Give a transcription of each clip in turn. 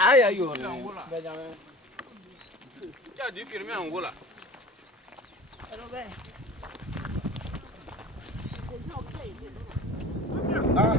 Aïe aïe aïe. Tu as dû filmer en Angola. Ah.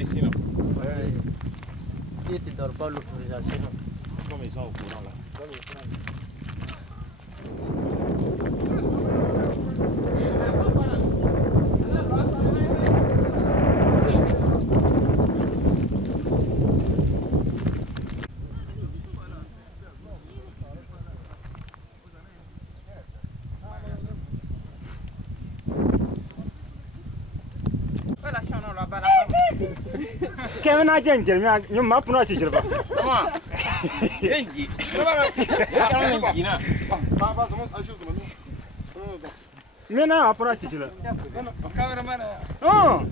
Ici, non? Si tu ne donnes pas l'autorisation, comme ils sont au courant là. Kevin Ajen, you map not teacher. Mina opera teacher. Oh,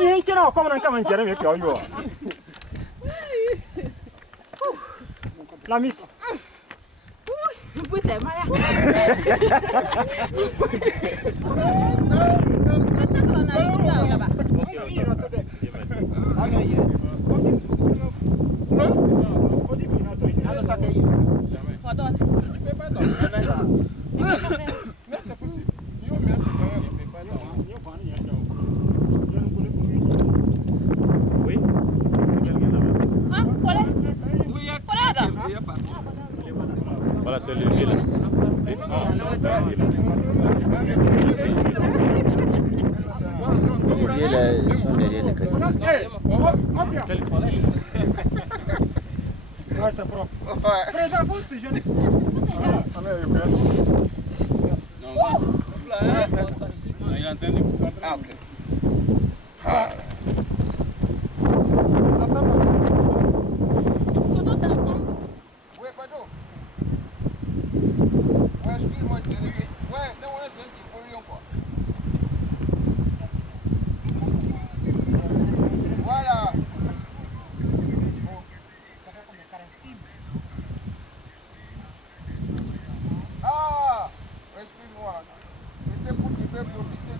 you ain't come and come and get me. La miss. Voilà, c'est le ville. Les vieux là, ils sont derrière les cailloux. Ouais, c'est propre. Présent, faut se jeune. Il a entendu. Ah, ok. Photo d'ensemble. Ouais, pardon. Ouais, excuse-moi, je l'ai vu. Ouais, non, ouais, c'est un petit peu lion, quoi. Voilà. vais profiter.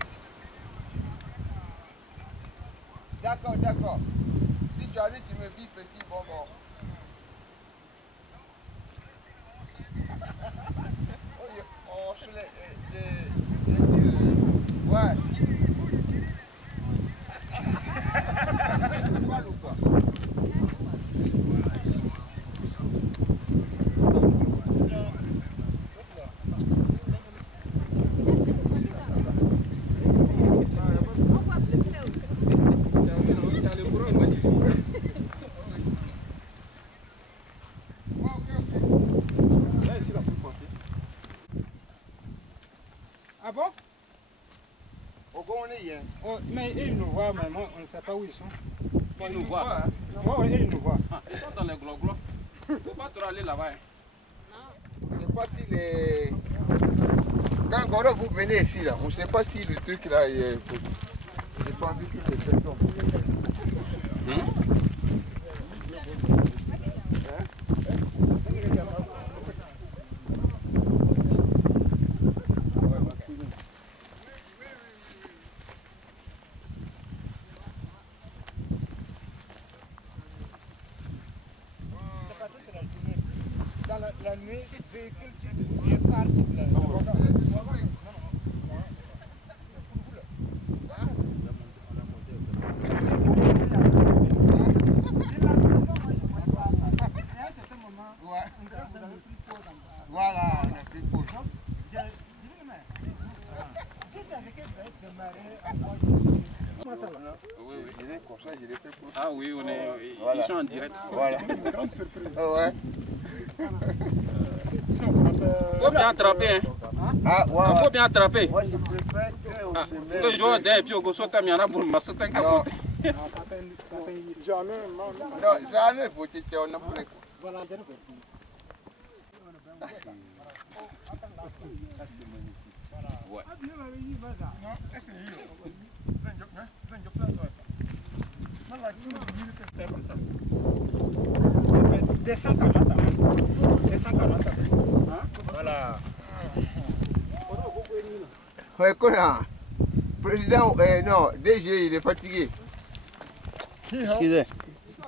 D'accord, d'accord. Si tu arrives, tu me dis petit bonbon. Oh, c'est... Ouais. Quoi ou quoi? Ah bon? Oh, mais ils nous voient, mais moi, on ne sait pas où ils sont. Ils nous voient. Oui, ils nous voient. Ah, ils sont dans les glos-glos. Il ne faut pas trop aller là-bas. Je ne sais pas si les... Quand Goro, vous venez ici, là, on ne sait pas si le truc là est... J'ai pas envie que les personnes... Dans la nuit, les véhicules qui partent de la... Voilà, on a pris pause. Oui, je l'ai comme ça, je l'ai fait pour... Ah oui, Voilà. ils sont en direct. Voilà. Une grande surprise. Ah ouais. Si on commence Il faut bien attraper. Hein. Ah ouais. Il faut bien attraper. Moi, je préfère qu'on Ah, se mette... le jour d'un et puis au sauter, il y en a pour le sauter. Non, jamais, non, jamais faut te dire, on a fait quoi. Voilà. Ouais, quoi, président, non, DG, il est fatigué. Excusez.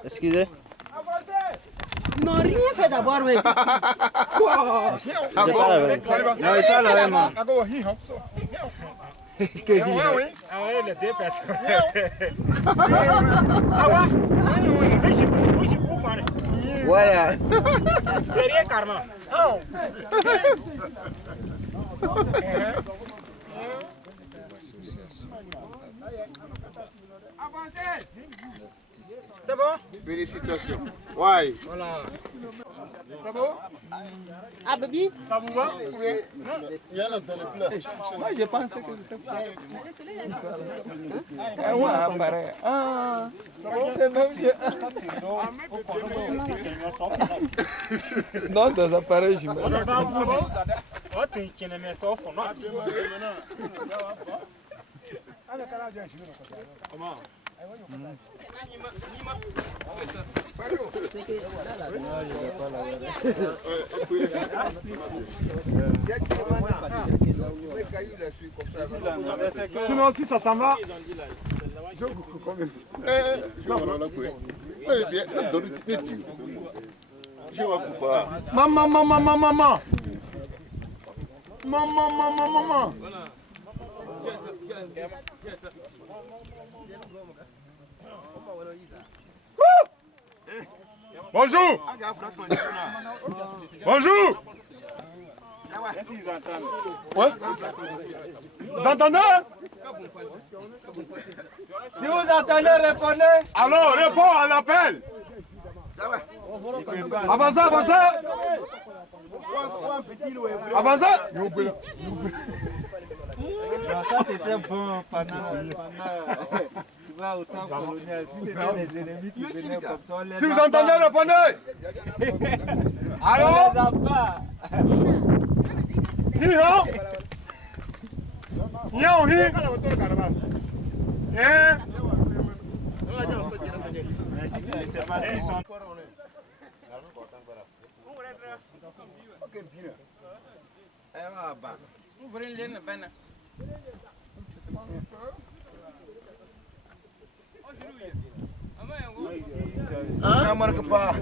Excusez. Ils n'ont rien fait d'abord, mais. Ah bon? Non, il parle vraiment. Ah ouais, les deux personnes. Ah ouais? Voilà. Derrière Karma. C'est bon? Félicitations. Ouais. Voilà. C'est bon? Ah, baby? Ça vous va? Moi, je pensais que c'était pas. Non, dans appareil, j'imagine. C'est bon? Oh, tu tiens mes soffres, non? Comment? Sinon, si ça s'en va. Maman, maman, maman, maman. Maman, maman, maman. Bonjour. Bonjour. Ouais. Vous entendez? Si vous entendez, répondez. Alors, réponds à l'appel. Avancez, avancez. Avancez. Non, ça c'était bon pendant tu vois, au temps colonial. Si c'était les ennemis qui venaient comme ça, on les Si vous entendez, répondez. Alors, hi-ho. Hi-ho, hi. C'est parce qu'ils sont... Ouvrez le nez, n'a marque pas.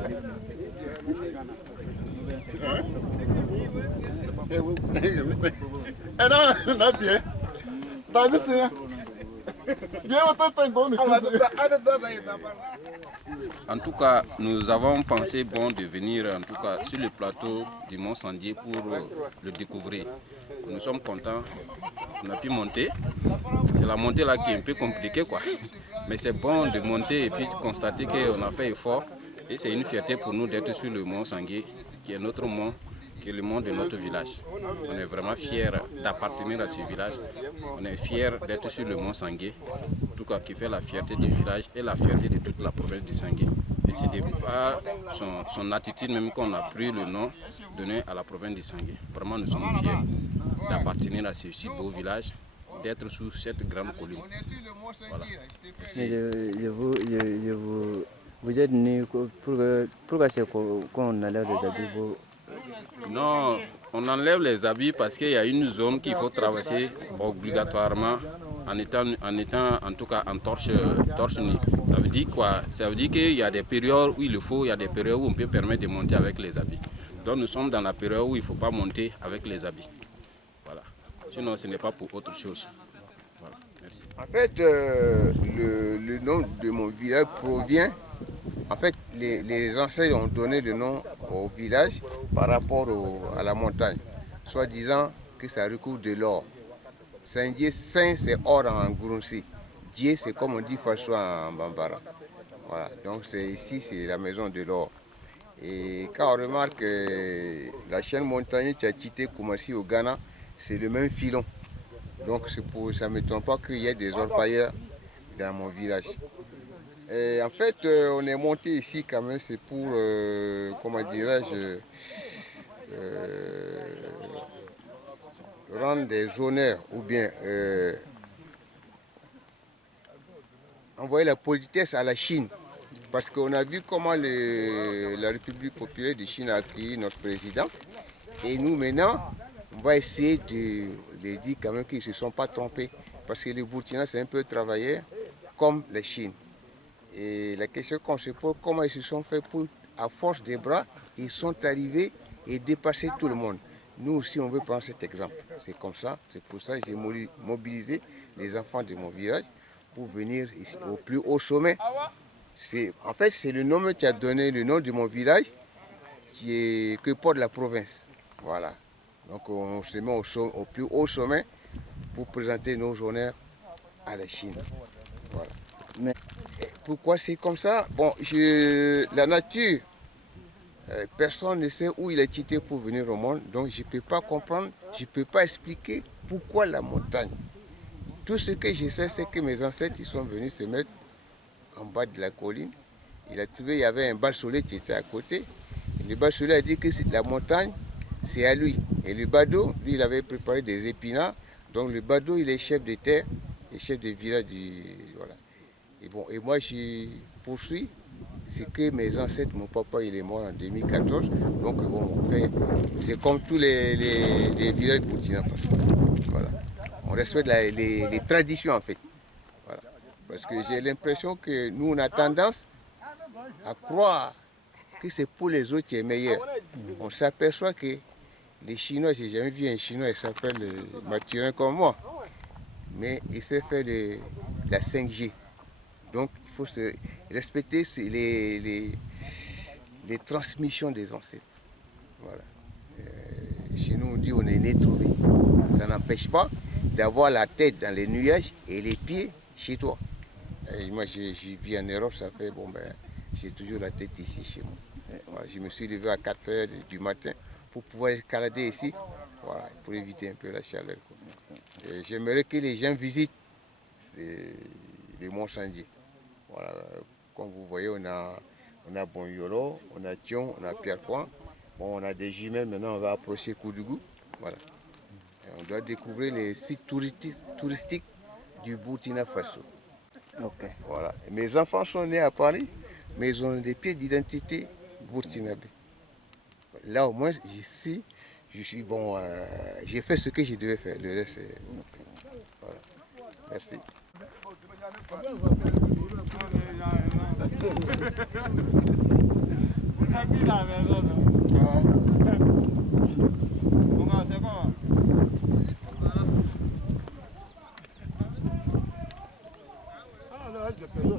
Non, bien. T'as vu ça? Bien, autant En tout cas, nous avons pensé bon de venir en tout cas sur le plateau du Mont Sandier pour le découvrir. Nous sommes contents, on a pu monter. C'est la montée là qui est un peu compliquée quoi. Mais c'est bon de monter et puis constater qu'on a fait effort. Et c'est une fierté pour nous d'être sur le Mont Sandier, qui est notre mont, qui est le mont de notre village. On est vraiment fiers d'appartenir à ce village. On est fiers d'être sur le Mont Sandier, en tout cas qui fait la fierté du village et la fierté de toute la province du Sangué. Et c'est de par son attitude même qu'on a pris le nom donné à la province du Sangué. Vraiment, nous sommes fiers d'appartenir à ce si beau village, d'être sous cette grande colline. Voilà. Vous êtes venu pourquoi c'est qu'on enlève les habits? Non, on enlève les habits parce qu'il y a une zone qu'il faut traverser obligatoirement en étant en tout cas en torse nu. Ça veut dire quoi? Ça veut dire qu'il y a des périodes où il le faut, il y a des périodes où on peut permettre de monter avec les habits. Donc nous sommes dans la période où il ne faut pas monter avec les habits. Voilà. Sinon ce n'est pas pour autre chose. Voilà. Merci. En fait, le nom de mon village provient. En fait, les ancêtres ont donné le nom au village par rapport à la montagne, soit disant que ça recouvre de l'or. Sandier, Saint, c'est or en Gourunsi. Dié, c'est comme on dit Faso en Bambara. Voilà, donc ici, c'est la maison de l'or. Et quand on remarque la chaîne montagneuse Tchachité Koumassi au Ghana, c'est le même filon. Donc ça ne m'étonne pas qu'il y ait des orpailleurs dans mon village. Et en fait, on est monté ici quand même, c'est pour, comment dirais-je, rendre des honneurs ou bien envoyer la politesse à la Chine. Parce qu'on a vu comment la République populaire de Chine a accueilli notre président. Et nous maintenant, on va essayer de les dire quand même qu'ils ne se sont pas trompés. Parce que les Burkina, c'est un peu travailleur comme la Chine. Et la question qu'on se pose, comment ils se sont fait pour, à force des bras, ils sont arrivés et dépasser tout le monde. Nous aussi, on veut prendre cet exemple. C'est comme ça, c'est pour ça que j'ai mobilisé les enfants de mon village pour venir ici, au plus haut sommet. En fait, c'est le nom qui a donné le nom de mon village, que porte la province. Voilà. Donc on se met au plus haut sommet pour présenter nos honneurs à la Chine. Voilà. Mais pourquoi c'est comme ça? Bon, la nature, personne ne sait où il a quitté pour venir au monde, donc je ne peux pas comprendre, je ne peux pas expliquer pourquoi la montagne. Tout ce que je sais, c'est que mes ancêtres ils sont venus se mettre en bas de la colline. Il a trouvé, il y avait un bas-soleil qui était à côté. Et le bas-soleil a dit que la montagne, c'est à lui. Et le badaud, lui, il avait préparé des épinards. Donc le badaud, il est chef de terre et chef de village voilà. Et bon, et moi, je poursuis. C'est que mes ancêtres, mon papa, il est mort en 2014. Donc bon, on fait, c'est comme tous les villages burkinabés. Voilà. On respecte les traditions en fait. Voilà. Parce que j'ai l'impression que nous, on a tendance à croire que c'est pour les autres qui est meilleur. On s'aperçoit que les Chinois, j'ai jamais vu un Chinois qui s'appelle Mathurin comme moi. Mais il sait faire la 5G. Donc il faut respecter les transmissions des ancêtres. Voilà. Chez nous, on dit on est né trouvé. Ça n'empêche pas d'avoir la tête dans les nuages et les pieds chez toi. Et moi, je vis en Europe, ça fait, bon, ben, j'ai toujours la tête ici chez moi. Voilà, je me suis levé à 4 h du matin pour pouvoir escalader ici, voilà, pour éviter un peu la chaleur. J'aimerais que les gens visitent le Mont Sandier. Voilà, comme vous voyez, on a Bonyolo, on a Thion, on a Pierre-Coin. Bon, on a des jumelles, maintenant on va approcher Koudougou. Voilà. Et on doit découvrir les sites touristiques du Burkina Faso. Okay. Voilà. Mes enfants sont nés à Paris, mais ils ont des pieds d'identité burkinabé. Là au moins, je suis bon, j'ai fait ce que je devais faire. Le reste, c'est... Voilà. Merci. t'as dit la maison, non? Comment c'est comment? Ah, là, je peux pas.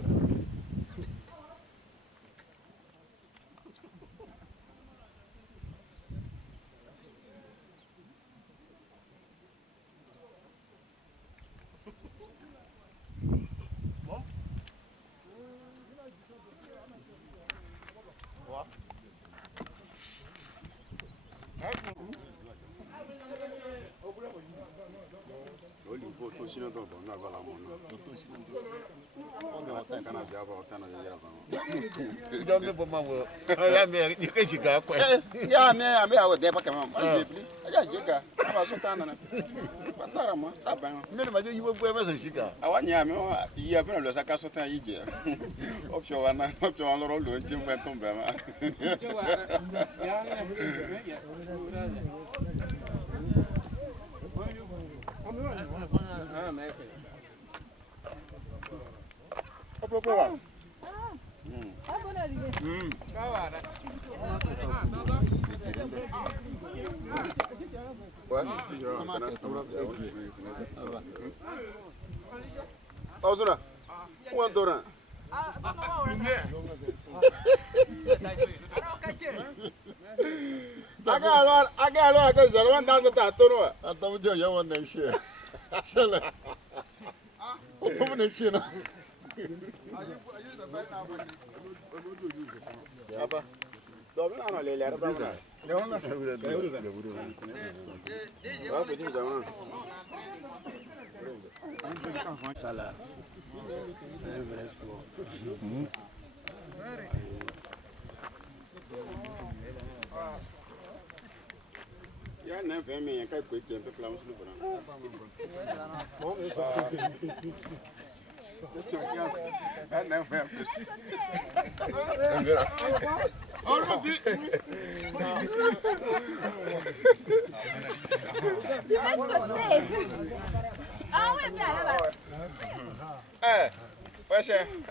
Ah ouais, bien là.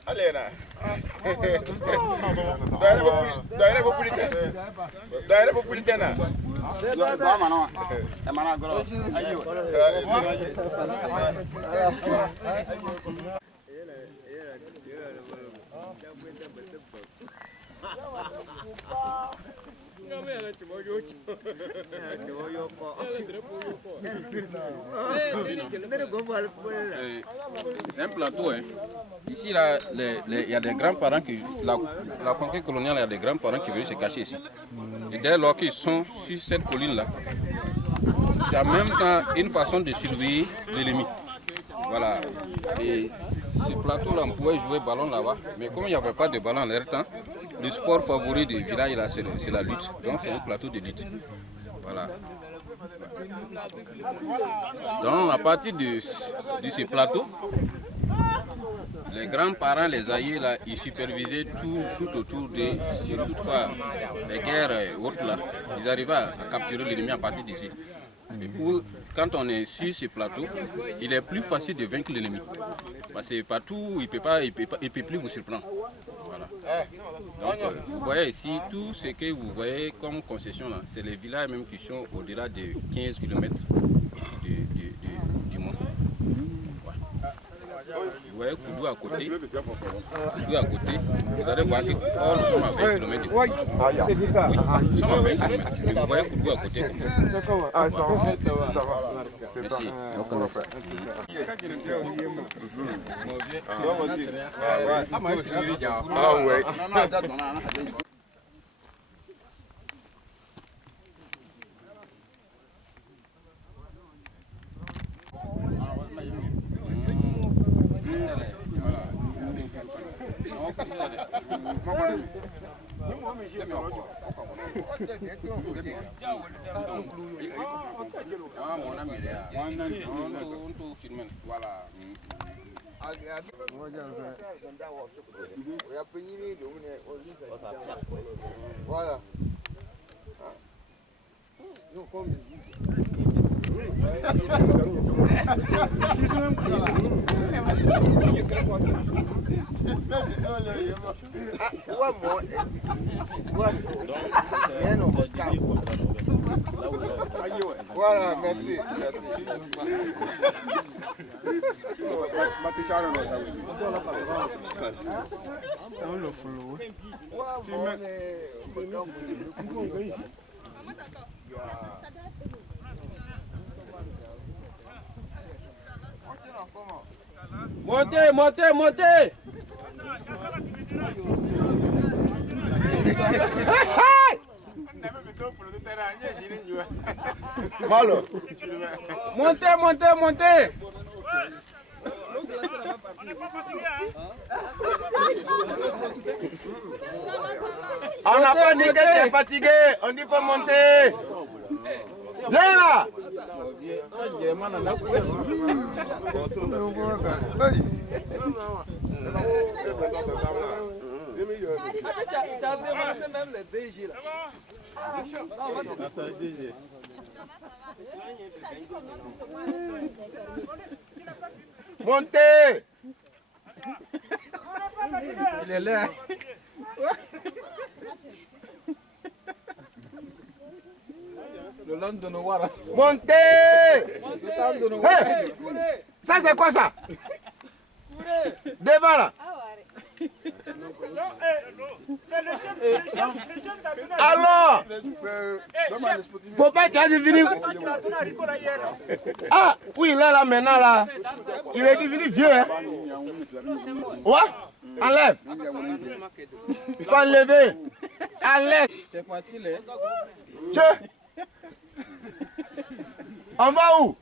Allez là. D'ailleurs, vous pouvez C'est un plateau. Hein. Ici, là, il y a des grands-parents qui. La conquête coloniale, il y a des grands-parents qui veulent se cacher ici. Et dès lors qu'ils sont sur cette colline-là, c'est en même temps une façon de surveiller l'ennemi. Voilà. Et ce plateau-là, on pouvait jouer ballon là-bas. Mais comme il n'y avait pas de ballon en leur temps, le sport favori du village, là, c'est la lutte. Donc, c'est un plateau de lutte. Voilà. Donc, à partir de ce plateau, les grands-parents, les aïeux, là, ils supervisaient tout autour de, sur toutefois les guerres autres là, ils arrivaient à capturer l'ennemi à partir d'ici. Et quand on est sur ce plateau, il est plus facile de vaincre l'ennemi. Parce que partout, il ne peut plus vous surprendre. Voilà. Donc, vous voyez ici, tout ce que vous voyez comme concession, là, c'est les villages même qui sont au-delà de 15 km du monde. Vous voyez Koudou à côté, vous allez voir que nous sommes à 20 km de Koudou. Oui, nous sommes à 20 km. Vous voyez Koudou à côté comme ça. Merci. Ah ouais. Voilà. Voilà, merci. Montez, montez, montez. Malo. Montez, montez, montez. On n'a pas dit que t'es fatigué, on dit pas monter. Viens là. Montez. Il est là. Le land de Nowara. Montez. Hey. Ça c'est quoi ça? Devant là. Alors, faut pas qu'il ait devenu. Ah, oui, il est là maintenant là. Il est devenu vieux. Hein? Ouais, enlève. Il faut enlever. Enlève. C'est facile, hein? Tiens. On va où?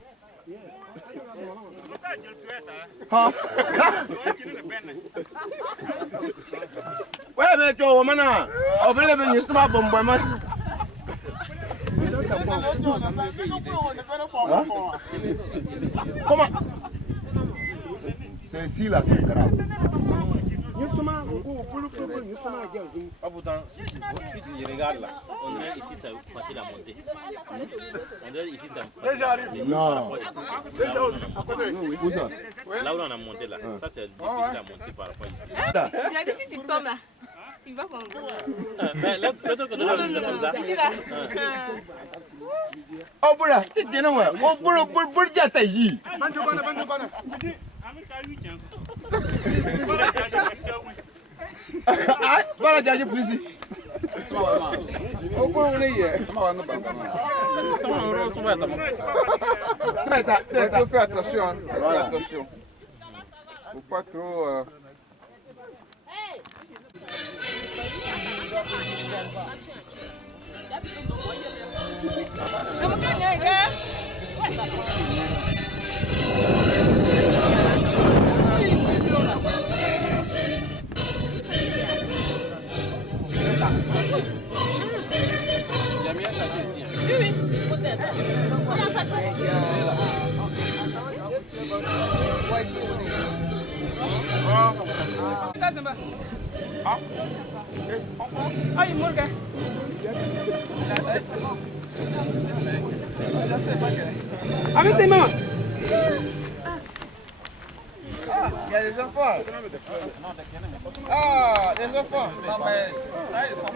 Hein? Ouais, mais tu vois, maintenant, on veut le venir, c'est ma bombe, man. Comment? C'est ici là, c'est grave. Ah, pourtant, si tu regardes là, on dirait ici c'est facile à monter. On dirait ici c'est facile. Non. Là où on a monté là, ça c'est difficile à monter par rapport ici. Il a dit si tu tombes là, tu vas comme Mais là, c'est toi que tu as vu comme ça. Oh, voilà, tu es là, ouais. Oh, pour dire ta vie. Voilà, j'ai plus ici. Oh, pour on est hier. Fais attention, fais attention. Faut pas trop. avec tes mains. Il y a des enfants. Ah, des enfants. Non, mais ça, ils sont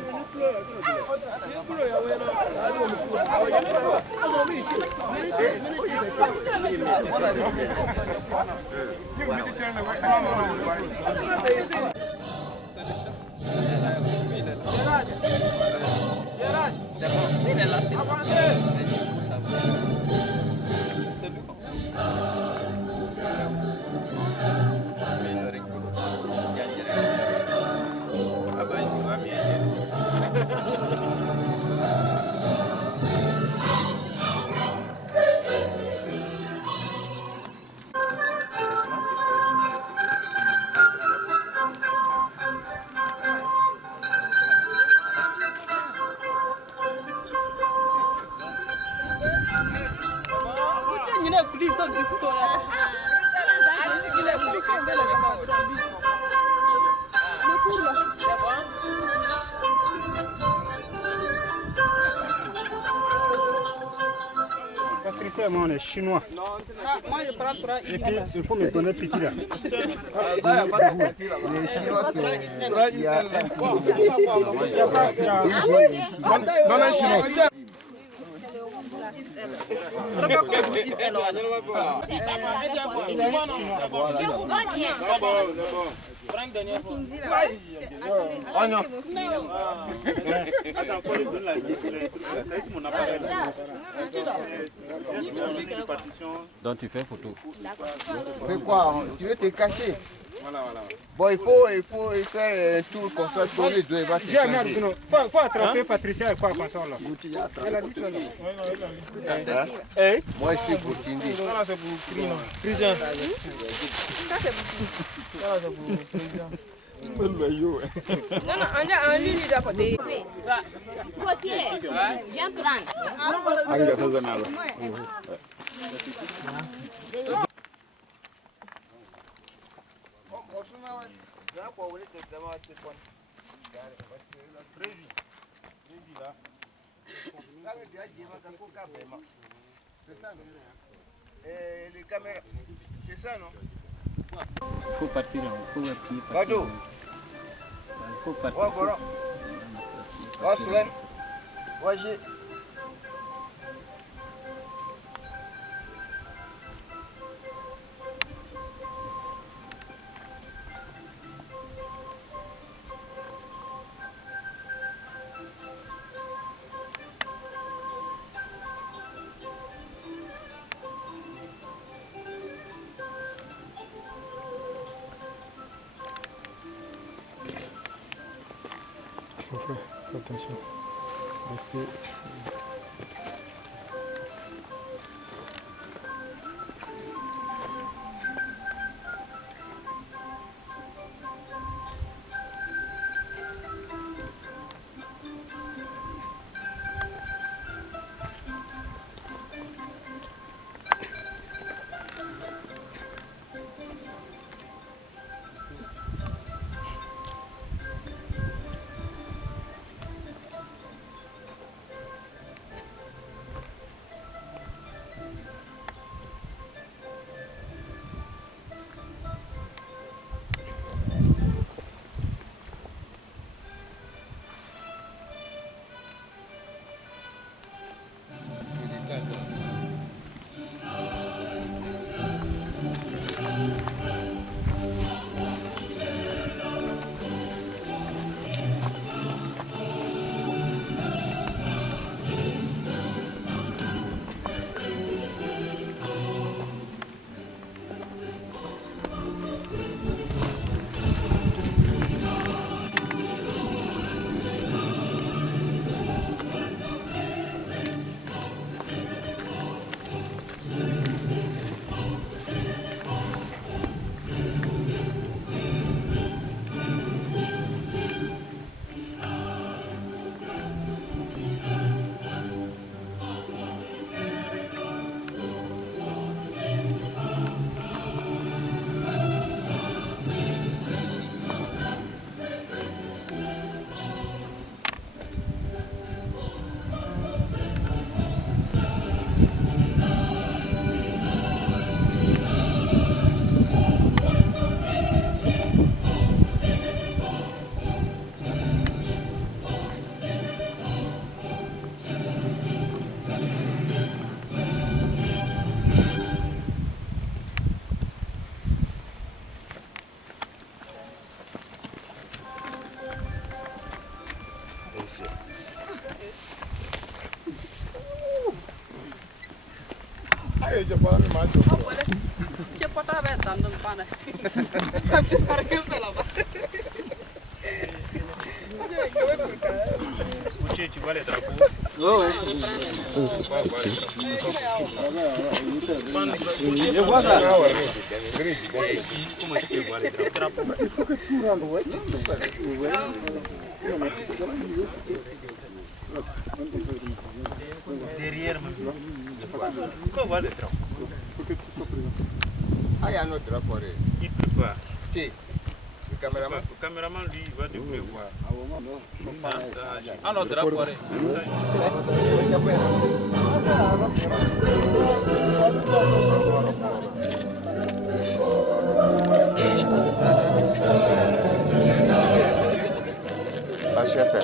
On est chinois. Moi, je prends 3. Et puis, il faut me donner petit là. Les Chinois, il y a Donne un chinois. Donc tu fais photo. C'est quoi? Tu veux te cacher? Bon, il faut faire un tour comme ça, sur les deux, il va se cacher. Il faut attraper Patricia et quoi comme ça là. Elle a dit ça là. Moi, je suis pour Tindi. Ça, c'est pour prison. Ça, c'est pour prison. Non, non, on lui doit porter. Viens prendre. Les caméras, c'est ça, non? Il faut partir, il faut appuyer. Bado. Il faut partir. Ouais, Goro. Ouais, Soulem. Ouais, j'ai. Attention. Assez. Tu peux pas mettre dans le panneau. Tu peux pas faire là-bas. Tu vois les drapeaux? Oh, ouais. Je vois ça. Ici, comment tu peux voir les drapeaux? Il faut que tout rentre, ouais. Derrière même. Pourquoi voir les drapeaux? Il faut que tout soit présent. Ah, il y a un autre drapeau. Il ne peut pas. Si. caméraman. Le caméraman, lui, il va devoir voir. Alors, drapeau. Achète.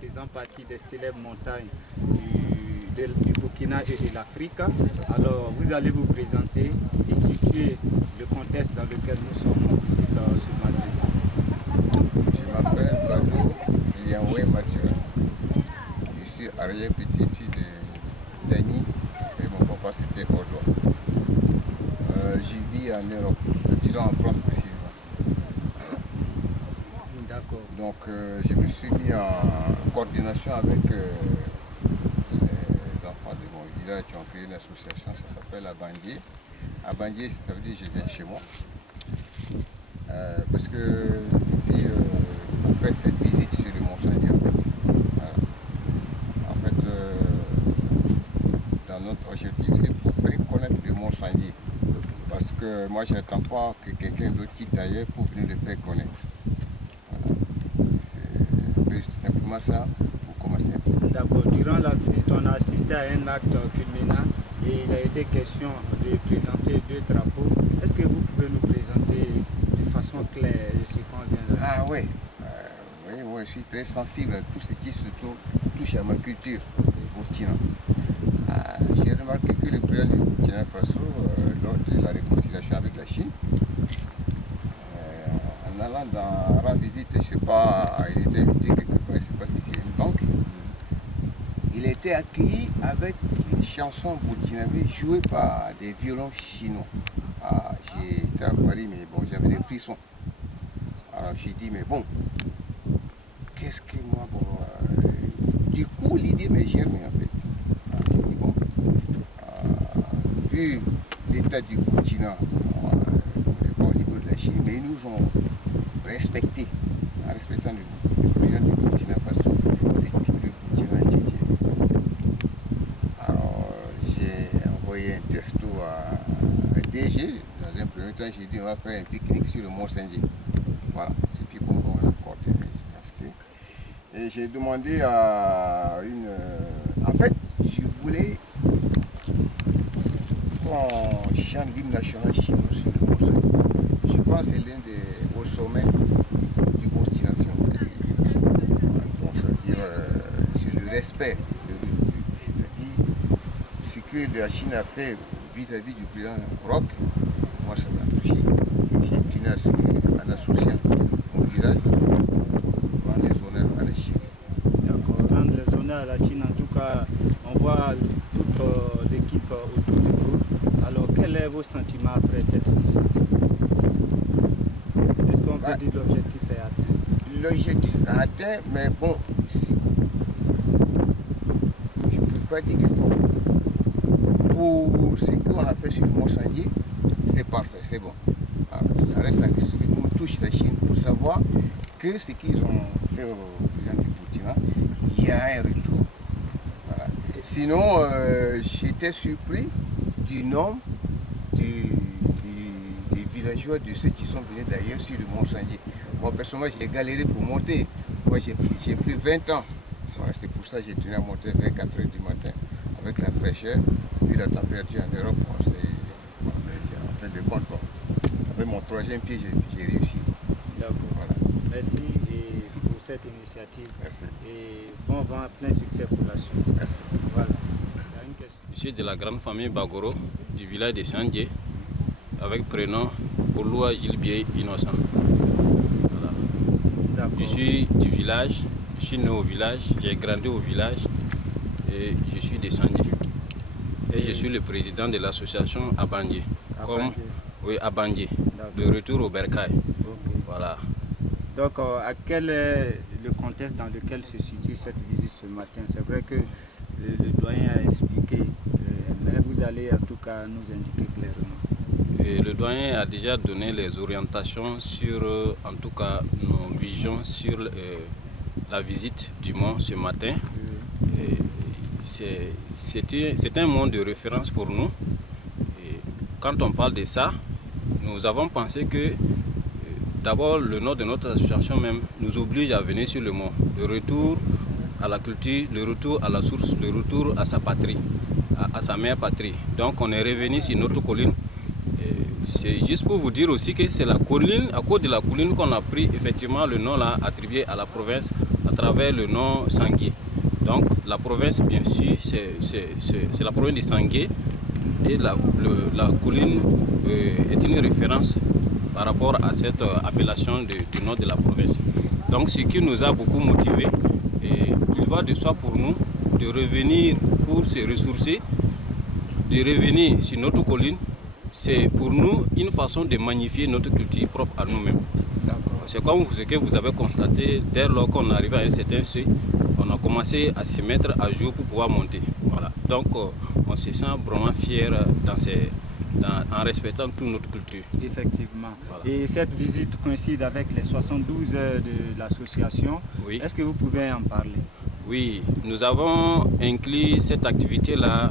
Faisant partie des célèbres montagnes du Burkina et de l'Afrique. Alors vous allez vous présenter et situer le contexte dans lequel nous sommes ici ce matin. Je m'appelle Badou Lianoué Mathieu. Je suis arrière-petit-fils de Dany et mon papa c'était Odo. Je vis en Europe, disons en France précisément. D'accord. Donc je me suis mis en coordination avec les enfants de mon village qui ont créé une association, ça s'appelle Abandier. Abandier, ça veut dire je viens chez moi. Parce que depuis pour faire cette visite sur le Mont Sandier, en fait, dans notre objectif, c'est pour faire connaître le Mont Sandier. Parce que moi, je n'attends pas que quelqu'un d'autre quitte ailleurs pour venir le faire connaître. C'est simplement ça pour commencer. D'accord. Durant la visite, on a assisté à un acte culminant et il a été question de présenter 2 drapeaux. Est-ce que vous pouvez nous présenter de façon claire ce qu'on vient de faire? Ah oui. Oui, moi je suis très sensible à tout ce qui se touche à ma culture burkina. J'ai remarqué que le président du Burkina Faso, lors de la réconciliation avec la Chine, en allant rendre visite, je ne sais pas, il était invité quelque part, je ne sais pas si c'est une banque, il a été accueilli avec une chanson burkinabé jouée par des violons chinois. J'ai été à Paris, mais bon, j'avais des frissons. Alors j'ai dit, mais bon, qu'est-ce que moi, bon, du coup, l'idée m'est germée en fait. J'ai dit, bon, vu l'état du Burkina, pas au niveau de la Chine, mais ils nous ont respecté, en respectant le président du Burkina Faso, c'est tout le Burkina qui est respecté. Alors j'ai envoyé un texto à DG, dans un premier temps j'ai dit on va faire un pique-nique sur le Mont Sandier. Voilà, et puis bon, on a accordé. Et j'ai demandé à une... En fait, je voulais qu'on chante l'hymne national chinois sur le Mont Sandier. Je pense que c'est l'un des hauts sommets du Burkina, si on peut dire. Bon, ça veut dire sur le respect. C'est-à-dire ce que la Chine a fait vis-à-vis du président Roch, moi ça m'a touché. J'ai tenu à ce qu'en associant mon village pour rendre les honneurs à la Chine. D'accord, rendre les honneurs à la Chine, en tout cas, on voit toute l'équipe autour de vous. Alors, quel est vos sentiments après cette visite? Est-ce qu'on peut dire que l'objectif est atteint? L'objectif est atteint, mais bon, je ne peux pas dire que bon. Pour ce qu'on a fait sur le Mont Sandier, c'est parfait, c'est bon. Alors, ça reste à ce que nous touche la Chine pour savoir que ce qu'ils ont fait au président du Burkina, il y a un retour. Voilà. Sinon, j'étais surpris du nombre des villageois, de ceux qui sont venus d'ailleurs sur le Mont Sandier. Moi, personnellement, j'ai galéré pour monter. Moi, j'ai pris 20 ans. Voilà, c'est pour ça que j'ai tenu à monter vers 4 h du matin avec la fraîcheur. Puis la température en Europe, c'est... Voilà. fin de compte. Bon. Avec mon troisième pied, j'ai réussi. D'accord. Voilà. Merci pour cette initiative. Merci. Et bon vent, plein succès pour la suite. Merci. Voilà. Il y a une question. Je suis de la grande famille Bagoro du village de Sandié avec prénom Oloua Gilbier Innocent. Voilà. D'accord. Je suis du village, je suis né au village, j'ai grandi au village et je suis de Sandié. Et je suis le président de l'association Abandje. Abandje. Oui, Abandje, D'accord. de retour au Bercail. Ok. Voilà. Donc, à quel est le contexte dans lequel se situe cette visite ce matin? C'est vrai que le doyen a expliqué, mais vous allez en tout cas nous indiquer clairement. Et le doyen a déjà donné les orientations sur, en tout cas, nos visions sur la visite du Mont ce matin. C'est un mont de référence pour nous. Et quand on parle de ça, nous avons pensé que d'abord le nom de notre association même nous oblige à venir sur le mont. Le retour à la culture, le retour à la source, le retour à sa patrie, à sa mère patrie. Donc on est revenu sur notre colline. C'est juste pour vous dire aussi que c'est la colline, à cause de la colline qu'on a pris effectivement le nom là attribué à la province à travers le nom Sangué. Donc la province bien sûr c'est la province de Sangué et la colline est une référence par rapport à cette appellation du nom de la province. Donc ce qui nous a beaucoup motivés, et il va de soi pour nous de revenir pour se ressourcer, de revenir sur notre colline. C'est pour nous une façon de magnifier notre culture propre à nous-mêmes. C'est comme ce que vous avez constaté, dès lors qu'on arrive à un certain seuil, on a commencé à se mettre à jour pour pouvoir monter. Voilà. Donc on se sent vraiment fiers en respectant toute notre culture. Effectivement. Voilà. Et cette visite coïncide avec les 72 heures de l'association. Oui. Est-ce que vous pouvez en parler? Oui, nous avons inclus cette activité-là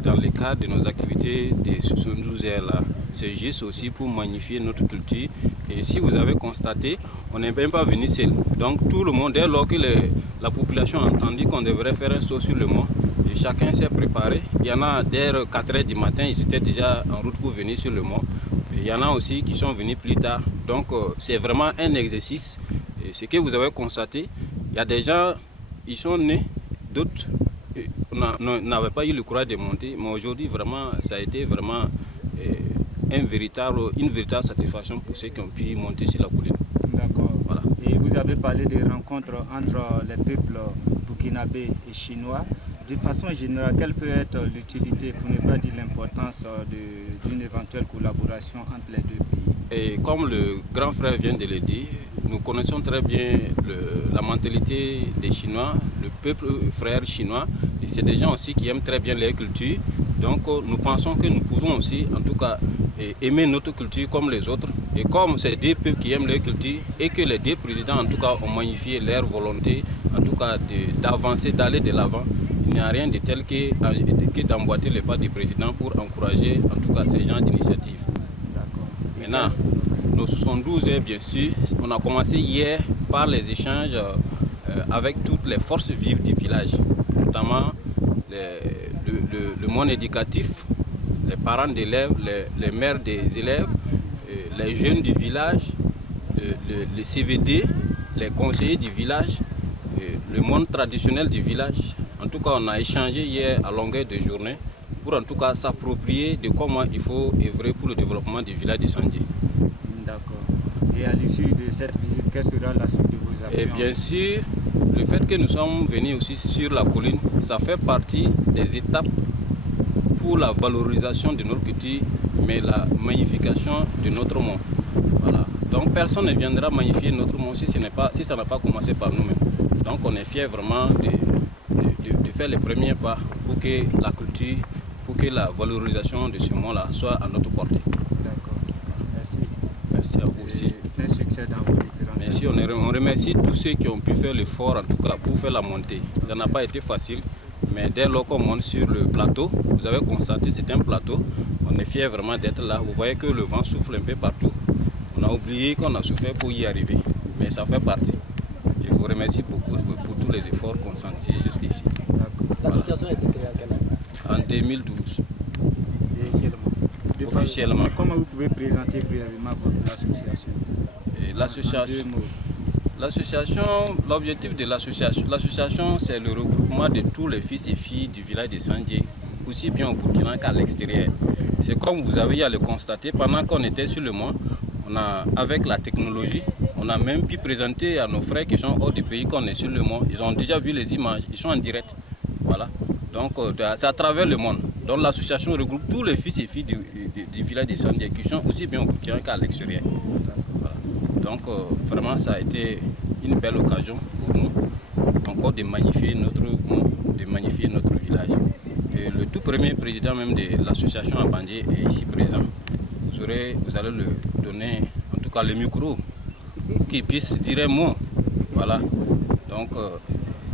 dans le cadre de nos activités des 72 heures-là. C'est juste aussi pour magnifier notre culture. Et si vous avez constaté, on n'est même pas venu seul. Donc tout le monde, dès lors que la population a entendu qu'on devrait faire un saut sur le mont, et chacun s'est préparé. Il y en a dès 4 h du matin, ils étaient déjà en route pour venir sur le mont. Et il y en a aussi qui sont venus plus tard. Donc c'est vraiment un exercice. Et ce que vous avez constaté, il y a des gens... Ils sont nés, d'autres n'avaient pas eu le courage de monter, mais aujourd'hui vraiment ça a été vraiment une véritable satisfaction pour ceux qui ont pu monter sur la colline. D'accord. Voilà. Et vous avez parlé des rencontres entre les peuples burkinabés et chinois. De façon générale, quelle peut être l'utilité, pour ne pas dire l'importance d'une éventuelle collaboration entre les deux pays? Et comme le grand frère vient de le dire, nous connaissons très bien la mentalité des Chinois, le peuple frère chinois. Et c'est des gens aussi qui aiment très bien leur culture. Donc nous pensons que nous pouvons aussi, en tout cas, aimer notre culture comme les autres. Et comme c'est des peuples qui aiment leur culture et que les deux présidents, en tout cas, ont magnifié leur volonté, en tout cas, d'avancer, d'aller de l'avant, il n'y a rien de tel que d'emboîter les pas du président pour encourager, en tout cas, ces gens d'initiative. Maintenant, nos 72 heures, bien sûr, on a commencé hier par les échanges avec toutes les forces vives du village, notamment le monde éducatif, les parents d'élèves, les mères des élèves, les jeunes du village, le CVD, les conseillers du village, le monde traditionnel du village. En tout cas, on a échangé hier à longueur de journée pour en tout cas s'approprier de comment il faut œuvrer pour le développement du village de Sandié. D'accord. Et à l'issue de cette visite, quelle sera la suite de vos actions? Et bien sûr, le fait que nous sommes venus aussi sur la colline, ça fait partie des étapes pour la valorisation de notre culture, mais la magnification de notre monde. Voilà. Donc personne ne viendra magnifier notre monde si ça n'a pas commencé par nous-mêmes. Donc on est fiers vraiment de faire les premiers pas pour que la culture, pour que la valorisation de ce monde-là soit à notre portée. D'accord. Merci. Merci à vous aussi. Plein succès dans vos différentes Merci, on remercie tous ceux qui ont pu faire l'effort en tout cas pour faire la montée. Ça n'a pas été facile, mais dès lors qu'on monte sur le plateau, vous avez constaté c'est un plateau, on est fiers vraiment d'être là. Vous voyez que le vent souffle un peu partout. On a oublié qu'on a souffert pour y arriver, mais ça fait partie. Je vous remercie beaucoup pour tous les efforts consentis jusqu'ici. L'association a été créée à quelle année? En 2012. officiellement. Comment vous pouvez présenter brièvement votre association? L'association, l'objectif de l'association, c'est le regroupement de tous les fils et filles du village de Sandié, aussi bien au Burkina qu'à l'extérieur. C'est comme vous avez à le constater, pendant qu'on était sur le mont, avec la technologie, on a même pu présenter à nos frères qui sont hors du pays qu'on est sur le mont. Ils ont déjà vu les images, ils sont en direct. Voilà. Donc c'est à travers le monde. Donc l'association regroupe tous les fils et filles du village de Sandié qui sont aussi bien au Burkina qu'à l'extérieur. Voilà. Donc vraiment ça a été une belle occasion pour nous encore de magnifier notre monde, de magnifier notre village. Et le tout premier président même de l'association à Bandie est ici présent. Vous allez le donner en tout cas le micro pour qu'il puisse dire un mot. Voilà. Donc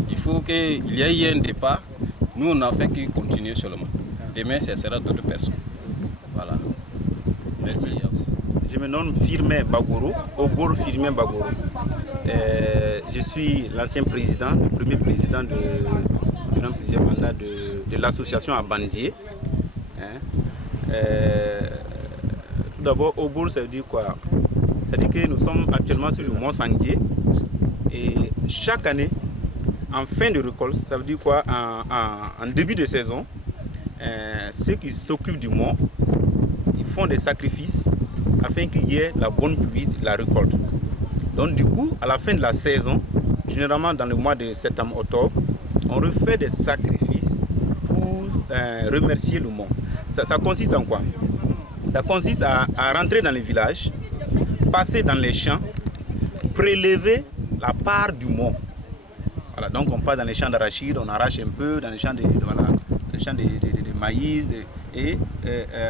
il faut qu'il y ait un départ. Nous on a fait qu'il continue seulement. Demain ce sera d'autres personnes. Voilà. Merci. Je me nomme Firmin Bagoro, Obor Firmin Bagoro. Je suis l'ancien président, le premier président durant plusieurs mandats de l'association à Bandier. Tout d'abord, Obor, ça veut dire quoi? Ça veut dire que nous sommes actuellement sur le mont Sandié et chaque année, en fin de récolte, ça veut dire quoi? En début de saison, ceux qui s'occupent du mont, ils font des sacrifices afin qu'il y ait la bonne pluie de la récolte. Donc du coup, à la fin de la saison, généralement dans le mois de septembre-octobre, on refait des sacrifices pour remercier le mont. Ça consiste en quoi? Ça consiste à rentrer dans les villages, passer dans les champs, prélever la part du mont. Voilà, donc on part dans les champs d'arachide, on arrache un peu, dans les champs de maïs, et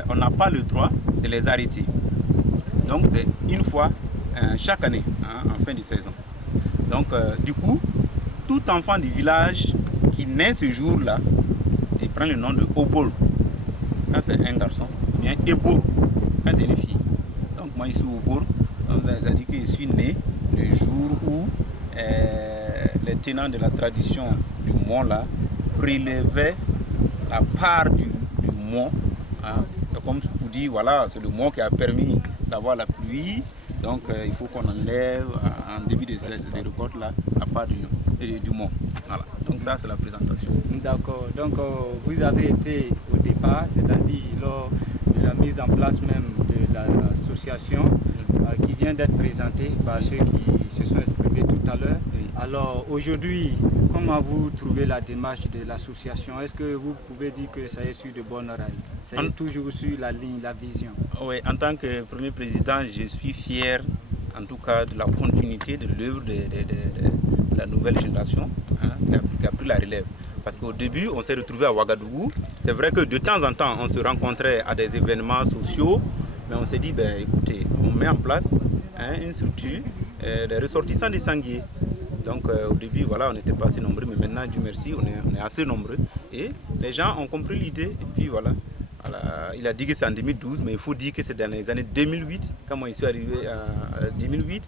on n'a pas le droit de les arrêter. Donc c'est une fois chaque année, en fin de saison. Donc du coup, tout enfant du village qui naît ce jour-là, il prend le nom de Obol. Quand c'est un garçon, ou bien Ebo, quand c'est une fille. Donc moi je suis Obol, ça dit que je suis né le jour où les tenants de la tradition du mont là prélevaient la part du mont. Comme vous dites, voilà, c'est le mont qui a permis d'avoir la pluie. Donc il faut qu'on enlève en début de récolte là, la part du mont. Voilà. Donc ça c'est la présentation. D'accord. Donc vous avez été au départ, c'est-à-dire lors de la mise en place même de l'association qui vient d'être présentée par ceux qui se sont exprimés tout à l'heure. Oui. Alors aujourd'hui, comment vous trouvez la démarche de l'association? Est-ce que vous pouvez dire que ça est sur de bonnes rails? Ça est toujours sur la ligne, la vision? Oui, en tant que premier président, je suis fier en tout cas de la continuité de l'œuvre de la nouvelle génération qui a pris la relève. Parce qu'au début, on s'est retrouvé à Ouagadougou. C'est vrai que de temps en temps, on se rencontrait à des événements sociaux, mais on s'est dit, écoutez, on met en place une structure des ressortissants des Sanguiers. Donc au début, voilà, on n'était pas assez nombreux, mais maintenant, Dieu merci, on est assez nombreux. Et les gens ont compris l'idée, et puis voilà. Il a dit que c'est en 2012, mais il faut dire que c'est dans les années 2008, quand moi je suis arrivé en 2008,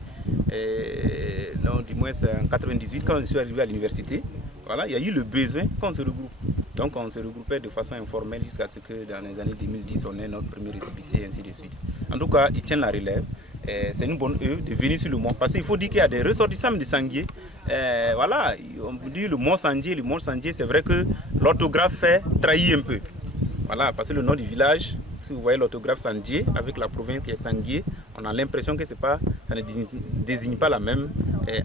non, du moins c'est en 98, quand je suis arrivé à l'université, voilà, il y a eu le besoin qu'on se regroupe. Donc on se regroupait de façon informelle jusqu'à ce que dans les années 2010, on ait notre premier récépissé et ainsi de suite. En tout cas, ils tiennent la relève. C'est une bonne œuvre de venir sur le mont, parce qu'il faut dire qu'il y a des ressortissants de Sanguier. Voilà, on dit le mont Sandié, c'est vrai que l'orthographe fait trahir un peu. Voilà, parce que le nom du village, si vous voyez l'orthographe Sandié avec la province qui est Sanguier, on a l'impression que ça ne désigne pas la même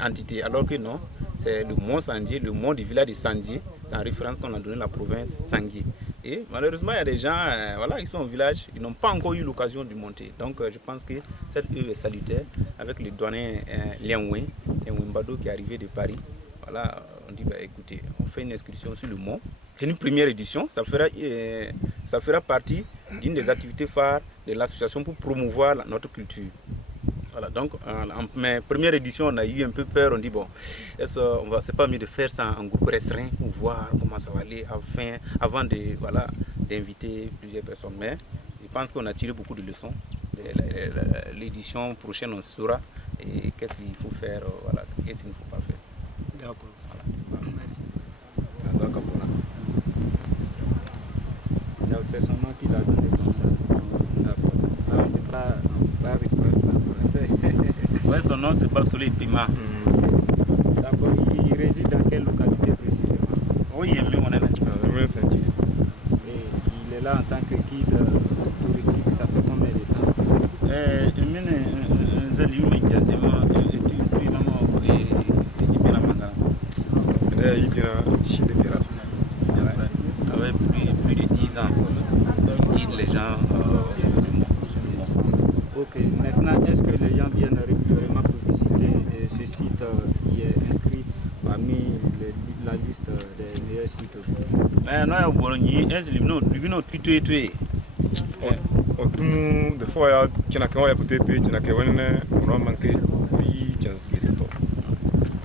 entité, alors que non, c'est le mont Sandié, le mont du village de Sandié, c'est en référence qu'on a donné la province Sanguier. Et malheureusement, il y a des gens voilà, qui sont au village, ils n'ont pas encore eu l'occasion de monter. Donc je pense que cette œuvre est salutaire avec le douanier Lianwen Mbado qui est arrivé de Paris. Voilà, on dit écoutez, on fait une excursion sur le mont. C'est une première édition, ça fera partie d'une des activités phares de l'association pour promouvoir notre culture. Voilà, donc en ma première édition, on a eu un peu peur, on dit bon, c'est pas mieux de faire ça en groupe restreint pour voir comment ça va aller avant d'inviter plusieurs personnes. Mais je pense qu'on a tiré beaucoup de leçons. L'édition prochaine, on saura qu'est-ce qu'il faut faire, voilà, qu'est-ce qu'il ne faut pas faire. D'accord. Voilà. Merci. D'accord. C'est son nom qu'il a donné comme ça. Ouais, son nom c'est Barsolé Prima. D'accord, il réside dans quelle localité précisément? Oui, il est mieux, on est là. Et il est là en tant que guide touristique, ça fait combien de temps? Avec plus de 10 ans, il guide les gens Ok, maintenant est-ce que les gens viennent régulièrement pour visiter ce site qui est inscrit parmi la liste des meilleurs sites? Des fois, il y a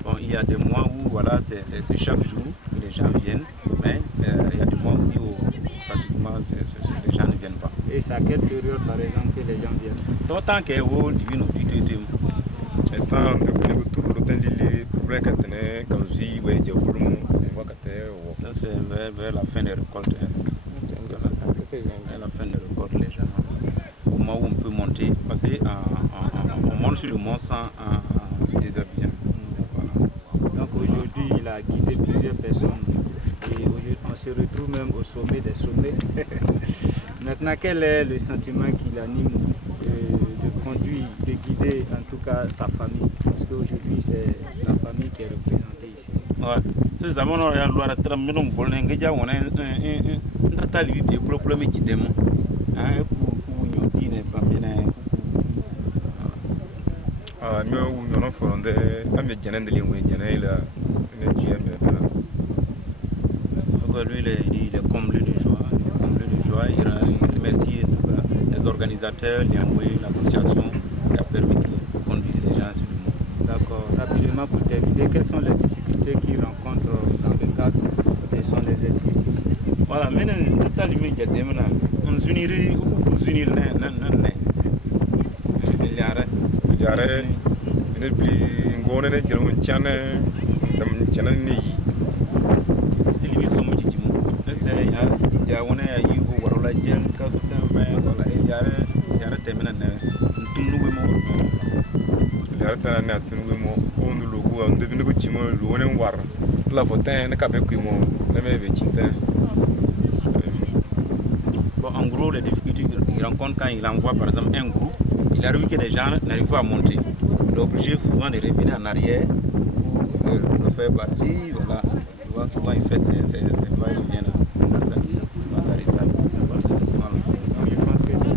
Bon, il y a des mois où voilà, c'est chaque jour que les gens viennent, mais il y a des mois aussi où pratiquement les gens ne viennent pas. Et c'est à quelle période par exemple que les gens viennent? Autant que vous divino c'est vers la fin des récoltes. Vers la fin des récoltes, les gens, au moment où on peut monter, parce qu'on monte sur le mont sans se déshabiller. Voilà. Donc aujourd'hui, il a guidé plusieurs personnes et aujourd'hui, on se retrouve même au sommet des sommets. Maintenant, quel est le sentiment qui l'anime de conduire, de guider en tout cas sa famille? Parce qu'aujourd'hui, c'est la famille qui est représentée ici. Ouais. C'est ça, on a un problème qui démon. Lui, il est comblé de joie. Il remercie les organisateurs, l'association qui a permis qu'il conduise les gens sur le mont. D'accord. Rapidement pour terminer, quelles sont les difficultés qu'il rencontre dans le cadre de son exercice ici? Voilà, maintenant, on s'unirait pour s'unir. Bon, en gros, les difficultés qu'il rencontre quand il envoie par exemple un groupe, il arrive que les gens n'arrivent pas à monter. Il est obligé souvent de revenir en arrière pour le faire partir. Voilà. Souvent il fait ses va-et-vient. Ça s'arrête là. Je pense que c'est...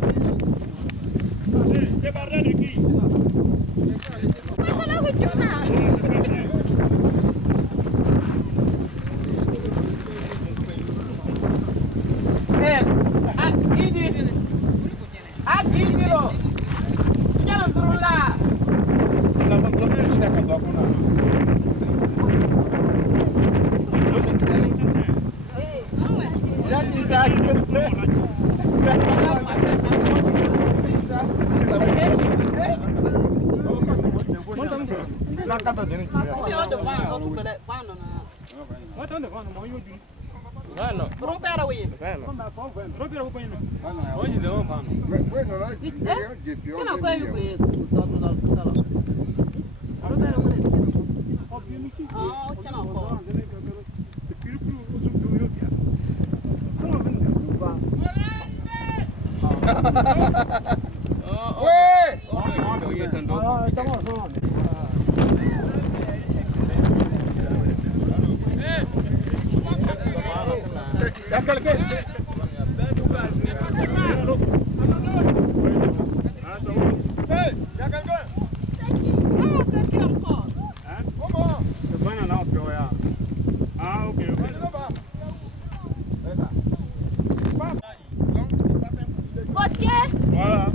Voilà.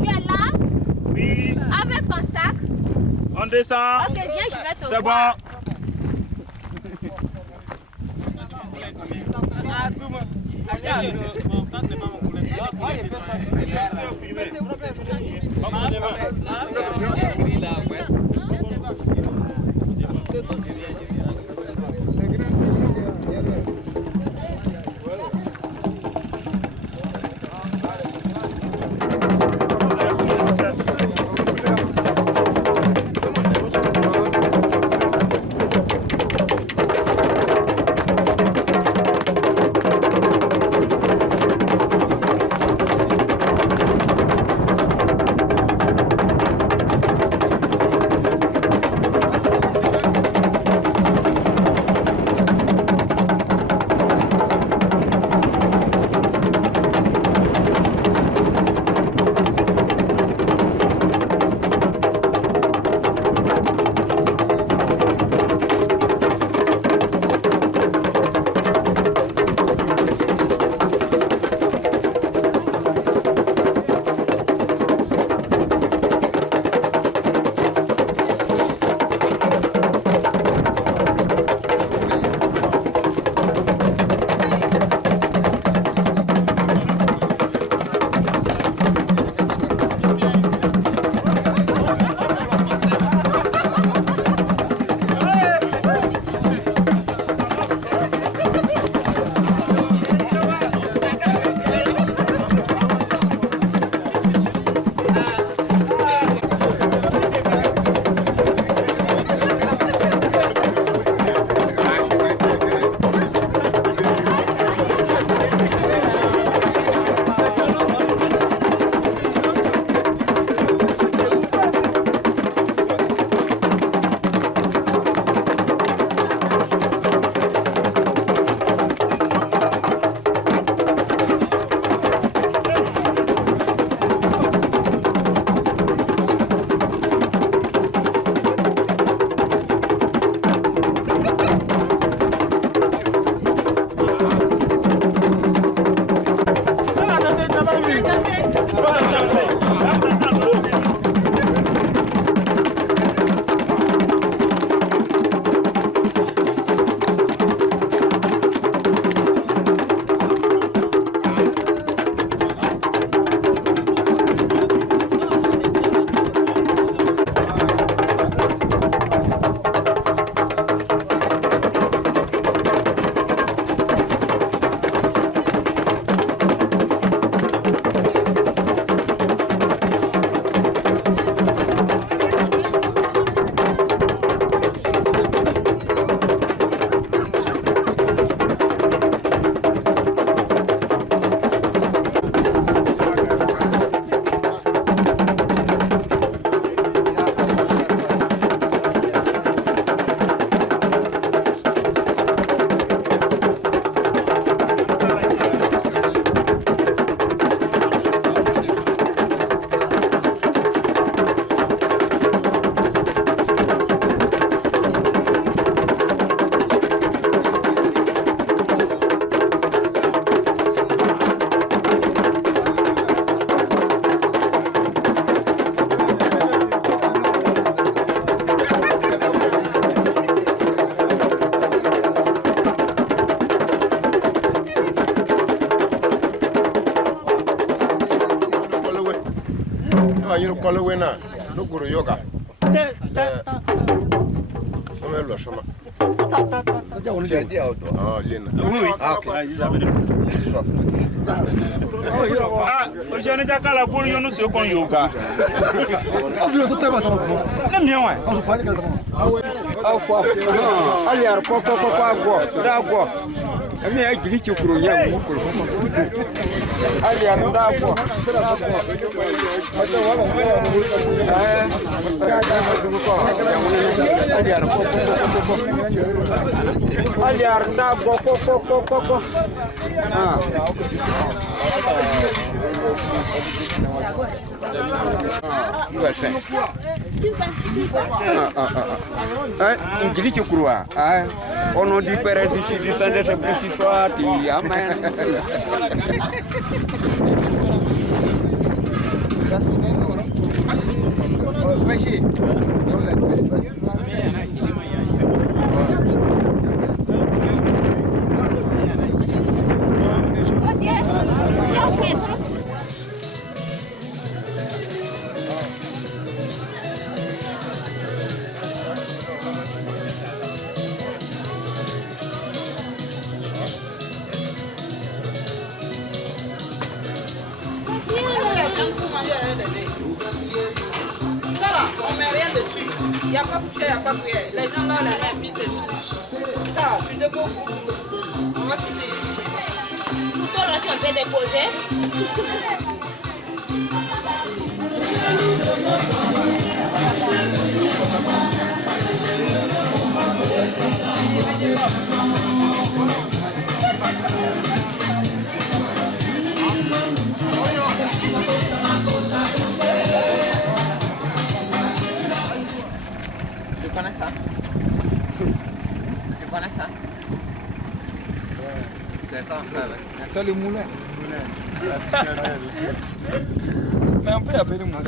Tu es là? Oui. Avec ton sac? On descend. Ok, viens, je vais te C'est voir. Kolowena, no guru yoga. On le chemin. Ah, Lina. Oui, ok. Je ne sais pas la boule, je ne sais pas yoga. Au nom du Père et du Fils, du Saint-Esprit, qui soit, amen. Ça là, on met rien dessus. Il n'y a pas fouché, il n'y a pas cuillère. Les gens là, la main, puis c'est tout. Ça là, tu déposes. On va quitter. Couteau là, si on peut déposer. Tu connais ça? Tu connais ça? C'est quoi on fait avec? C'est le moulin. Mais on peut appeler le moulin.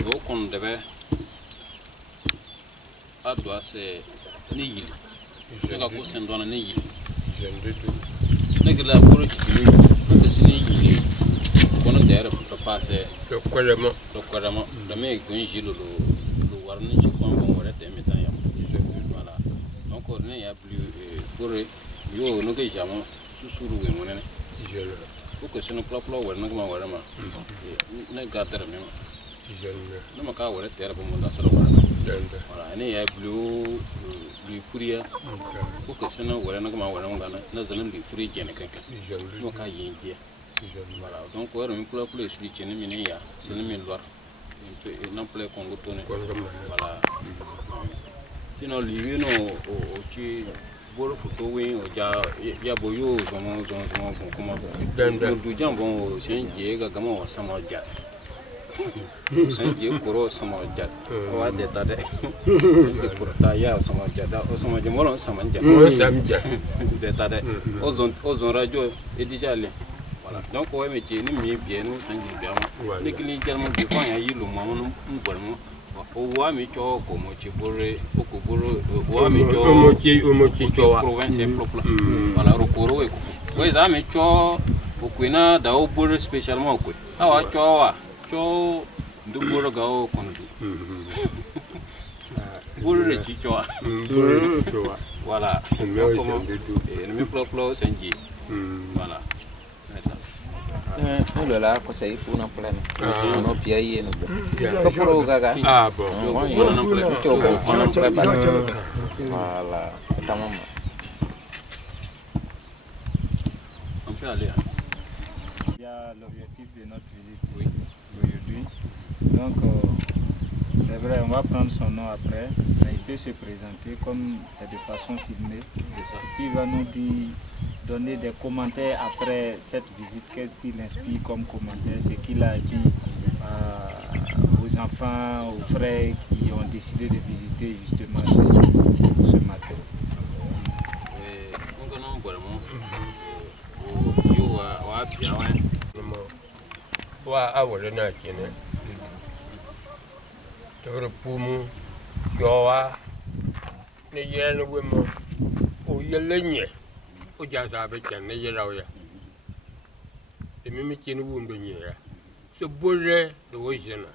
Donc on devait à doit c'est ni je ga ko sen dona ni nèg la pour que c'est ni on derrière pour passer le correment de mais ko ni lo war ni ci ko bon wala te metan yam voilà donc on est ya plus pour yo no ke jamo susuru we monene pour que c'est no propre wala no ma wala ma na garder même non ma ka wala terre pour mon dans le voilà ne ya blue courrier pour que c'est no wala no ma wala ngana na zalim du courrier jene kankan no ka yinje voilà donc wala mi pour expliquer ni mine ya c'est ni mi lor non plus qu'on retourne voilà sinon lui no o ci bolo photo oui o ya boyo zomo comment du jambon c'est ga gamo sama ja c'est koro sama ja wa de tade de porta ya sama ja da o sama ja molo sama ja de tade ozon radio et déjà allé voilà donc ouais mais ni mi bien nous sans bien ni kili jarmo bi fa ya yilo mo mo mbormo o wa mi cho ko mo ci boré o ko boro wa mi cho o mo ci cho province propre voilà rokoro e ko we za mi cho o kuina da o boro spécialement ko awa cho ndu boro ga o kono boro re ci cho voilà mi propre sanji voilà no la cosa ahí fue una plana no pie ahí en el copro gaga bon no voilà estamos on peut aller il y a l'objectif de notre visite aujourd'hui donc c'est vrai on va prendre son nom après mais il peut se présenter comme c'est de façon filmée et puis il va nous dire donner des commentaires après cette visite, qu'est-ce qu'il inspire comme commentaire, ce qu'il a dit aux enfants, aux frères qui ont décidé de visiter justement ce site ce matin. o jaza be kan ne yelaw ya de mimi tinu wumbe nyera so borre de wojena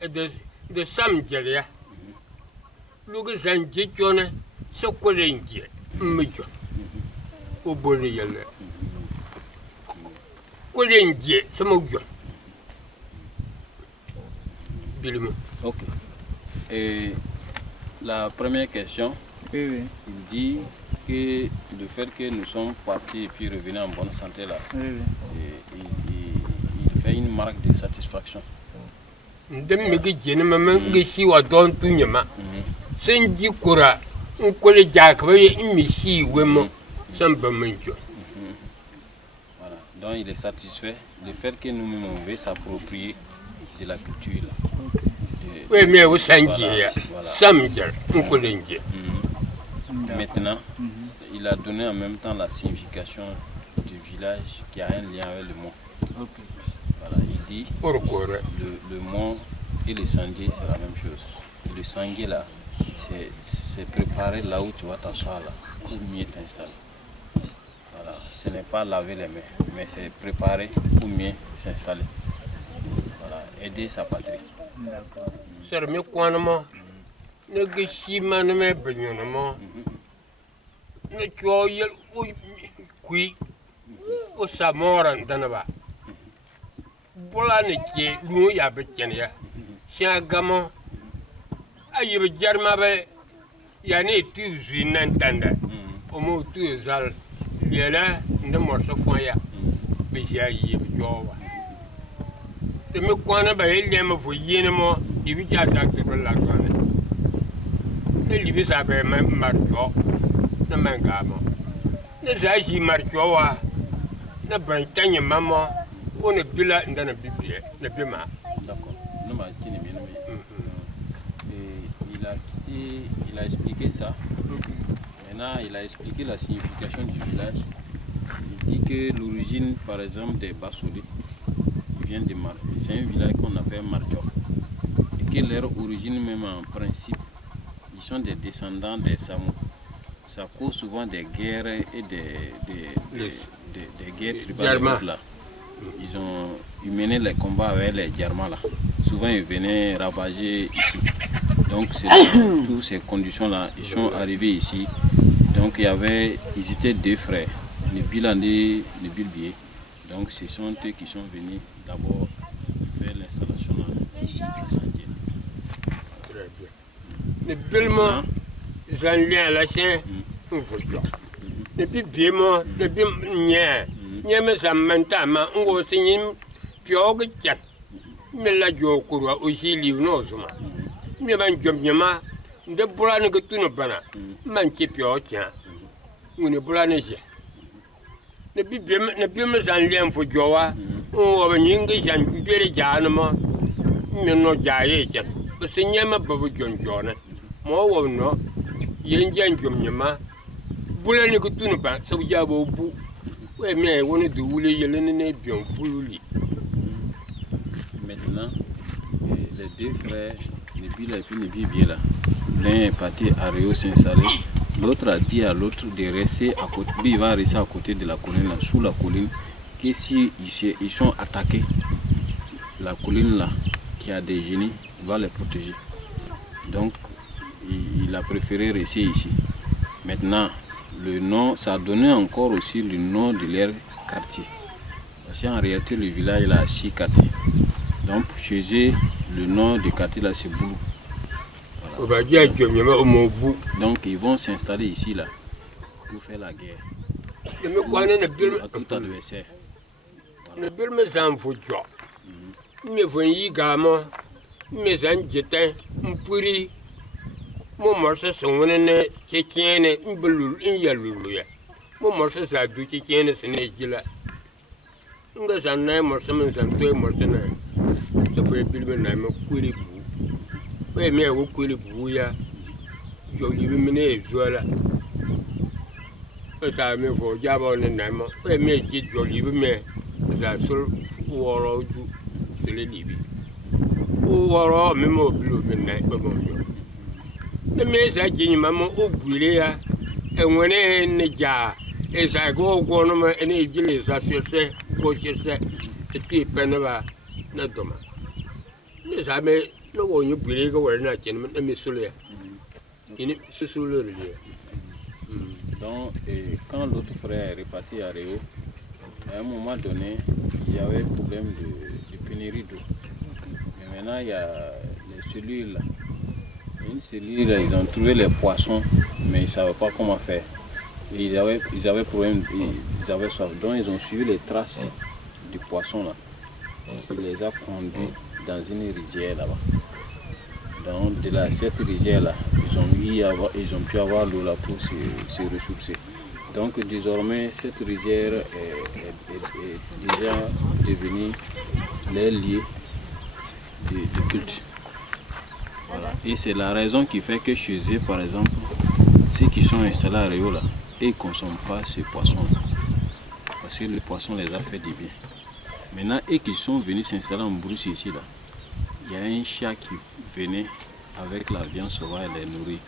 e de sam jeria lugu san jikone so kolenje mjo o borre yele kolenje so mjo bilimo. OK. Et la première question, il dit que le fait que nous sommes partis et puis revenus en bonne santé là, il fait une marque de satisfaction. Voilà. Donc il est satisfait du fait que nous-mêmes on veut s'approprier de la culture là. Oui, mais vous savez, maintenant, il a donné en même temps la signification du village qui a un lien avec le mont. Voilà, il dit le mont et le sanguier c'est la même chose. Et le sanguier là, c'est préparer là où tu vas t'asseoir là pour mieux t'installer. Voilà, ce n'est pas laver les mains, mais c'est préparer pour mieux s'installer. Voilà, aider sa patrie. D'accord. C'est mieux quoi non? Ne gâchis pas mes baignons non. Ne choyel ou qui au samoran d'anaba. Voilà ne qui nous y a bétiania. Chien gamin. Aïe be jarmabe. Y'ane tu zinantanda. Au mot tu zal. Y'ela ne morceau foya. Béja y be jowa. De me coin ba il y a me voyer mo. Il vit à ça que la journée. Il vit ça be marcho. Na mangamo. Ne zaji marcho wa. Na bantanye maman. On est bila ndana bibie. Ne bima. D'accord. Non mais il a expliqué ça. Maintenant, il a expliqué la signification du village. Il dit que l'origine, par exemple, des Bassolés, vient de Mar. C'est un village qu'on appelle Mardior. Et que leur origine même en principe, ils sont des descendants des Samou. Ça cause souvent des guerres et des guerres tribales là. Ils menaient les combats avec les Djarma là. Souvent ils venaient ravager ici. Donc c'est toutes ces conditions là, ils sont arrivés ici. Donc ils étaient deux frères, le Bilandé, le Bilbié. Donc ce sont eux qui sont venus d'abord faire l'installation ici à Sandié. Très bien. Le Bilma, j'en viens à la chaîne, on faut dire. Depuis Bima, depuis Nia, Nia me ça maintenant, on va signer Piogue Chat. Mais la Jokura aussi livre nos suma. Mais ben Jomyama, de Boulane que tu ne pas, man keep your chan. On est Boulanesia. Ne Bima s'en lien for Joa, on va English and very Janama, no Jayachan. But Sinyama Babu John Jona, more or no, Yen Jomyama, Boulane que tu ne pas, so Jabo Boo. Where may I want to do Willie Yelene Bion Bully. Maintenant, les deux frères, le Bila et puis le Bibié là, l'un est parti à Rio s'installer, l'autre a dit à l'autre de rester à côté, lui il va rester à côté de la colline là, sous la colline, que si ils sont attaqués, la colline là, qui a des génies, va les protéger. Donc, il a préféré rester ici. Maintenant, le nom, ça a donné encore aussi le nom de leur quartier. Parce qu'en réalité, le village là a 6 quartiers. Donc, chez eux, le nom du quartier là, c'est Boulou. Voilà. Donc, ils vont s'installer ici là pour faire la guerre à tout adversaire. Le Burma s'en fout. Mais vous y gamin, mais un jetin, un pourri. Mon morceau sont venus, tchétchien, un beloul, un yaloulouya. Mon morceau a du tchétchien, c'est né là. On a un name or some deux morceaux. Ça fait plus de name, coulis bou. Oui, mais vous coulis bouya. Je lui menais, voilà. Ça me faut Java en name. Oui, mais je lui mets la seule war de l'Élibie. Ou war même au bleu, mais the mess I gave mamma Obulia, and when any jar, as I go on any gillies, as you say, what you say, a deep penava, not doma. Yes, I may know when you believe over not gentlemen, and Miss Solia. In it, Susulia. Donc, quand l'autre frère est reparti à Rio, à un moment donné, il y avait un problème de pénurie d'eau. Mais maintenant, il y a les cellules là. Une cellule, ils ont trouvé les poissons, mais ils ne savaient pas comment faire. Et ils avaient problème, ils avaient soif. Donc ils ont suivi les traces du poisson là. Il les a conduits dans une rizière là-bas. Donc de là, cette rizière là, ils ont pu avoir l'eau là pour se ressourcer. Donc désormais, cette rizière est déjà devenue les lieux de culte. Voilà. Et c'est la raison qui fait que chez eux, par exemple, ceux qui sont installés à Rio là, ils ne consomment pas ce poisson là. Parce que le poisson les a fait du bien. Maintenant, eux qui sont venus s'installer en brousse ici là, il y a un chat qui venait avec la viande sauvage et les nourrir.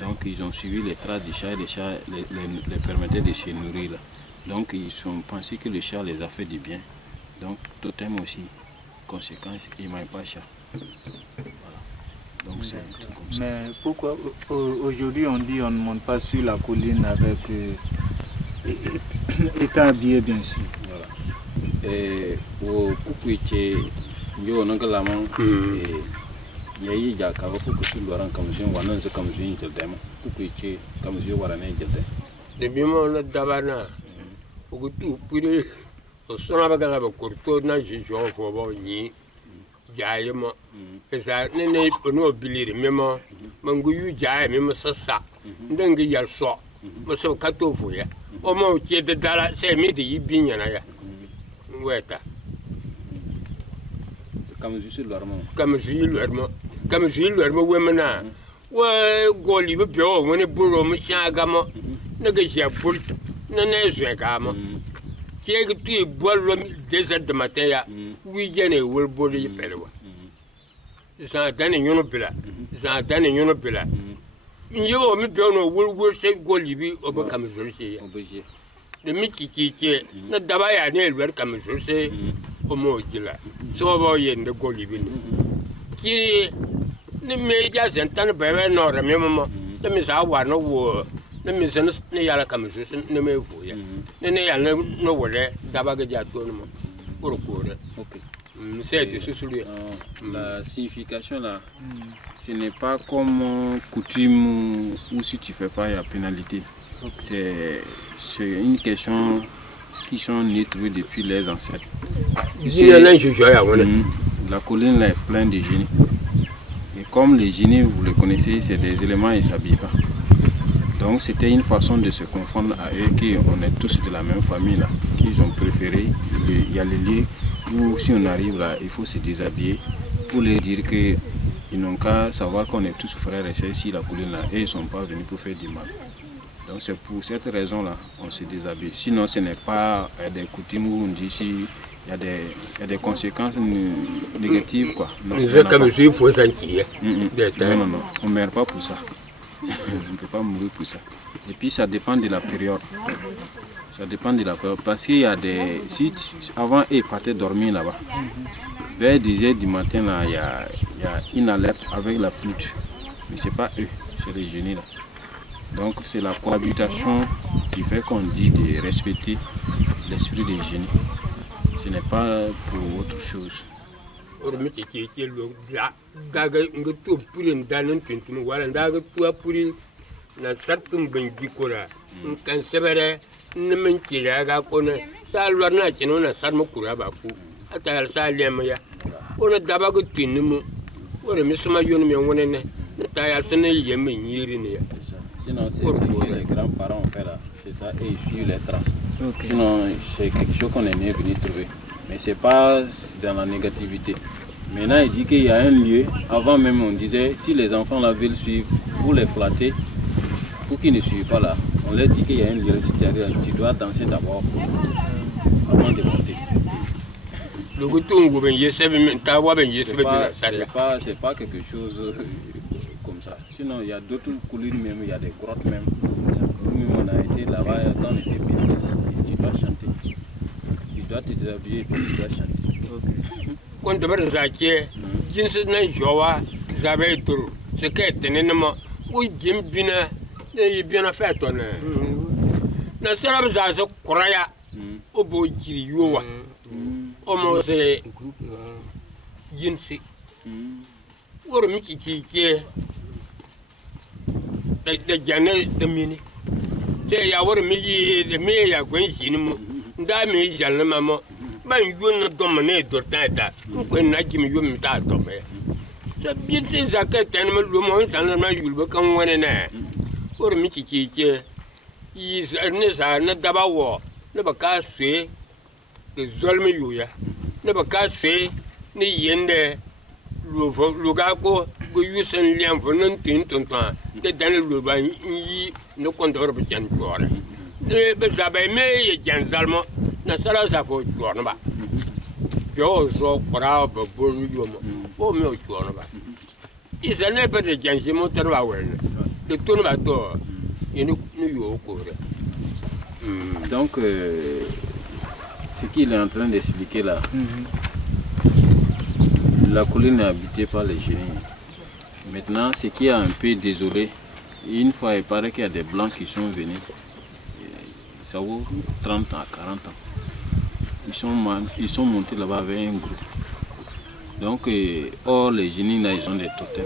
Donc ils ont suivi les traces du chat et les chats les permettaient de se nourrir là. Donc ils ont pensé que le chat les a fait du bien. Donc totem aussi, conséquence, ils ne mangent pas chat. Donc c'est un truc comme ça. Mais pourquoi aujourd'hui on dit on ne monte pas sur la colline avec étant habillé bien sûr. Voilà. Et au Kukuiche, yo nangalama yayi jaka ko kuku loran kamjin wannan zu kamjin jildema Kukuiche kamjin warane jilde. De bimo na dabana. Ogutu pire o sona bagala ba kurto na jijo fo bo ni. Jayema esa nene no biliri memo mangu yu jaye memo sasa ndengi yal so mo so katofu ya o mo che de dala se mi de yibinya na ya weta comme je lormo wemena wa goli be bio woni buro mo shagamo nega je bur nene je gamo che tu bolo des de matin ya weekend a will body pelwa. Zan and Yonopilla, Zan and Yonopilla. You or me will say go libi overcome Jose. The Mickey Kiki, not Dabaya nail welcome Jose or more killer. So about ye in the go living. Kiri, the majors and Tanabara nor remember. Let me say, I want no war. Let me send Nayala commission, no mail for you. Then they are no where Dabaga Tonoma or a quarter. Ok. La signification là, ce n'est pas comme coutume ou si tu fais pas, il y a pénalité. C'est une question qui sont nées depuis les ancêtres. La colline là est pleine de génies. Et comme les génies, vous les connaissez, c'est des éléments, ils ne s'habillent pas. Donc c'était une façon de se confondre à eux, qu'on est tous de la même famille là, qu'ils ont préféré. Il y a les lieux où si on arrive là, il faut se déshabiller pour leur dire qu'ils n'ont qu'à savoir qu'on est tous frères et sœurs ici la colline là, et ils ne sont pas venus pour faire du mal. Donc c'est pour cette raison là, on se déshabille. Sinon ce n'est pas des coutumes où on dit si il y a des conséquences négatives quoi. Non, non, on ne meurt pas pour ça. On ne peut pas mourir pour ça. Et puis ça dépend de la période. Ça dépend de la période. Parce qu'il y a des... Si avant ils partaient dormir là-bas, vers 10h du matin, là, il y a une alerte avec la flûte. Mais ce n'est pas eux, c'est les génies là. Donc c'est la cohabitation qui fait qu'on dit de respecter l'esprit des génies. Ce n'est pas pour autre chose. Sinon, c'est ce que les grands-parents ont fait là, c'est ça, et ils suivent les traces. Okay. Sinon, c'est quelque chose qu'on est venu trouver. Mais ce n'est pas dans la négativité. Maintenant, il dit qu'il y a un lieu, avant même on disait, si les enfants là veulent suivre, pour les flatter, pour qu'ils ne suivent pas là, on leur dit qu'il y a un lieu, si tu arrives, tu dois danser d'abord, avant de monter. C'est pas quelque chose comme ça. Sinon, il y a d'autres couleurs même, il y a des grottes même. Nous, on a été là-bas quand on était petits, tu dois chanter. Tu dois te déshabiller et puis tu dois chanter. Quand tu vas dans la quai, tu ne sais pas si tu as fait tout. C'est que tu n'es pas oui, bien bien, il bien fait ton. Na sera za zo kuraya obo jiri yowa. Omo se jinsi. Woro miki kike da jane da mini. Se ya woro miki de me ya gwen shini mu. Nda me jalla mama. Ban yun do mane do tata. Ko na jimi yum ta to me. Se jinsi zakat tan ma lu mo tan na yulba kan wona na. Woro miki kike yi ne sa na daba wo ne ba ka se de zolme yuya. Ne ba ka se ni yende lu ga ko go yusen liam fo non tin ton tan de dan lu ba yi no kondor ba jan jore de be sa ba me ye jan zalmo na sala sa fo jore ba jo so kora ba bo yu mo o me o jore ba isa ne ba de jan si mo ter ba wen de ton ba to ye no yo ko re. Donc ce qu'il est en train d'expliquer là, la colline est habitée par les génies. Maintenant, ce qui est un peu désolé, une fois il paraît qu'il y a des blancs qui sont venus, ça vaut 30 à 40 ans. Ils sont montés là-bas avec un groupe. Donc, or les génies là, ils ont des totems.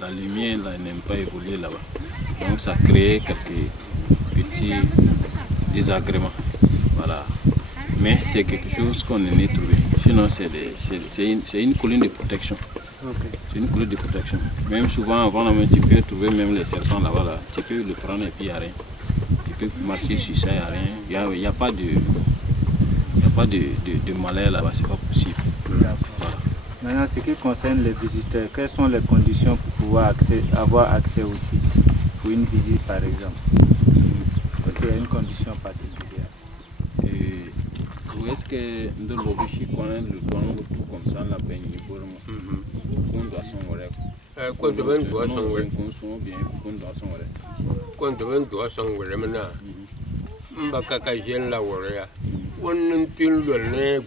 La lumière là, n'aime pas évoluer là-bas. Donc ça crée quelques petits désagréments. Voilà. Mais c'est quelque chose qu'on est trouvé. Sinon, c'est une colline de protection. Okay. C'est une colline de protection. Même souvent, avant la main, tu peux trouver même les serpents là-bas. Là. Tu peux le prendre et puis il n'y a rien. Tu peux marcher sur ça, il n'y a rien. Il n'y a pas de malheur là-bas, c'est pas possible. Voilà. Maintenant, ce qui concerne les visiteurs, quelles sont les conditions pour pouvoir avoir accès au site pour une visite par exemple? Parce qu'il y a une condition particulière. Ou est-ce que de l'obéchi connaît le don tout comme ça la peine pour moi? Qu'on doit son rêve. Quand tu veux doit son rêve. Bien qu'on doit son rêve. Quand tu veux doit son rêve maintenant. Mbaka jen la warrior. One until ne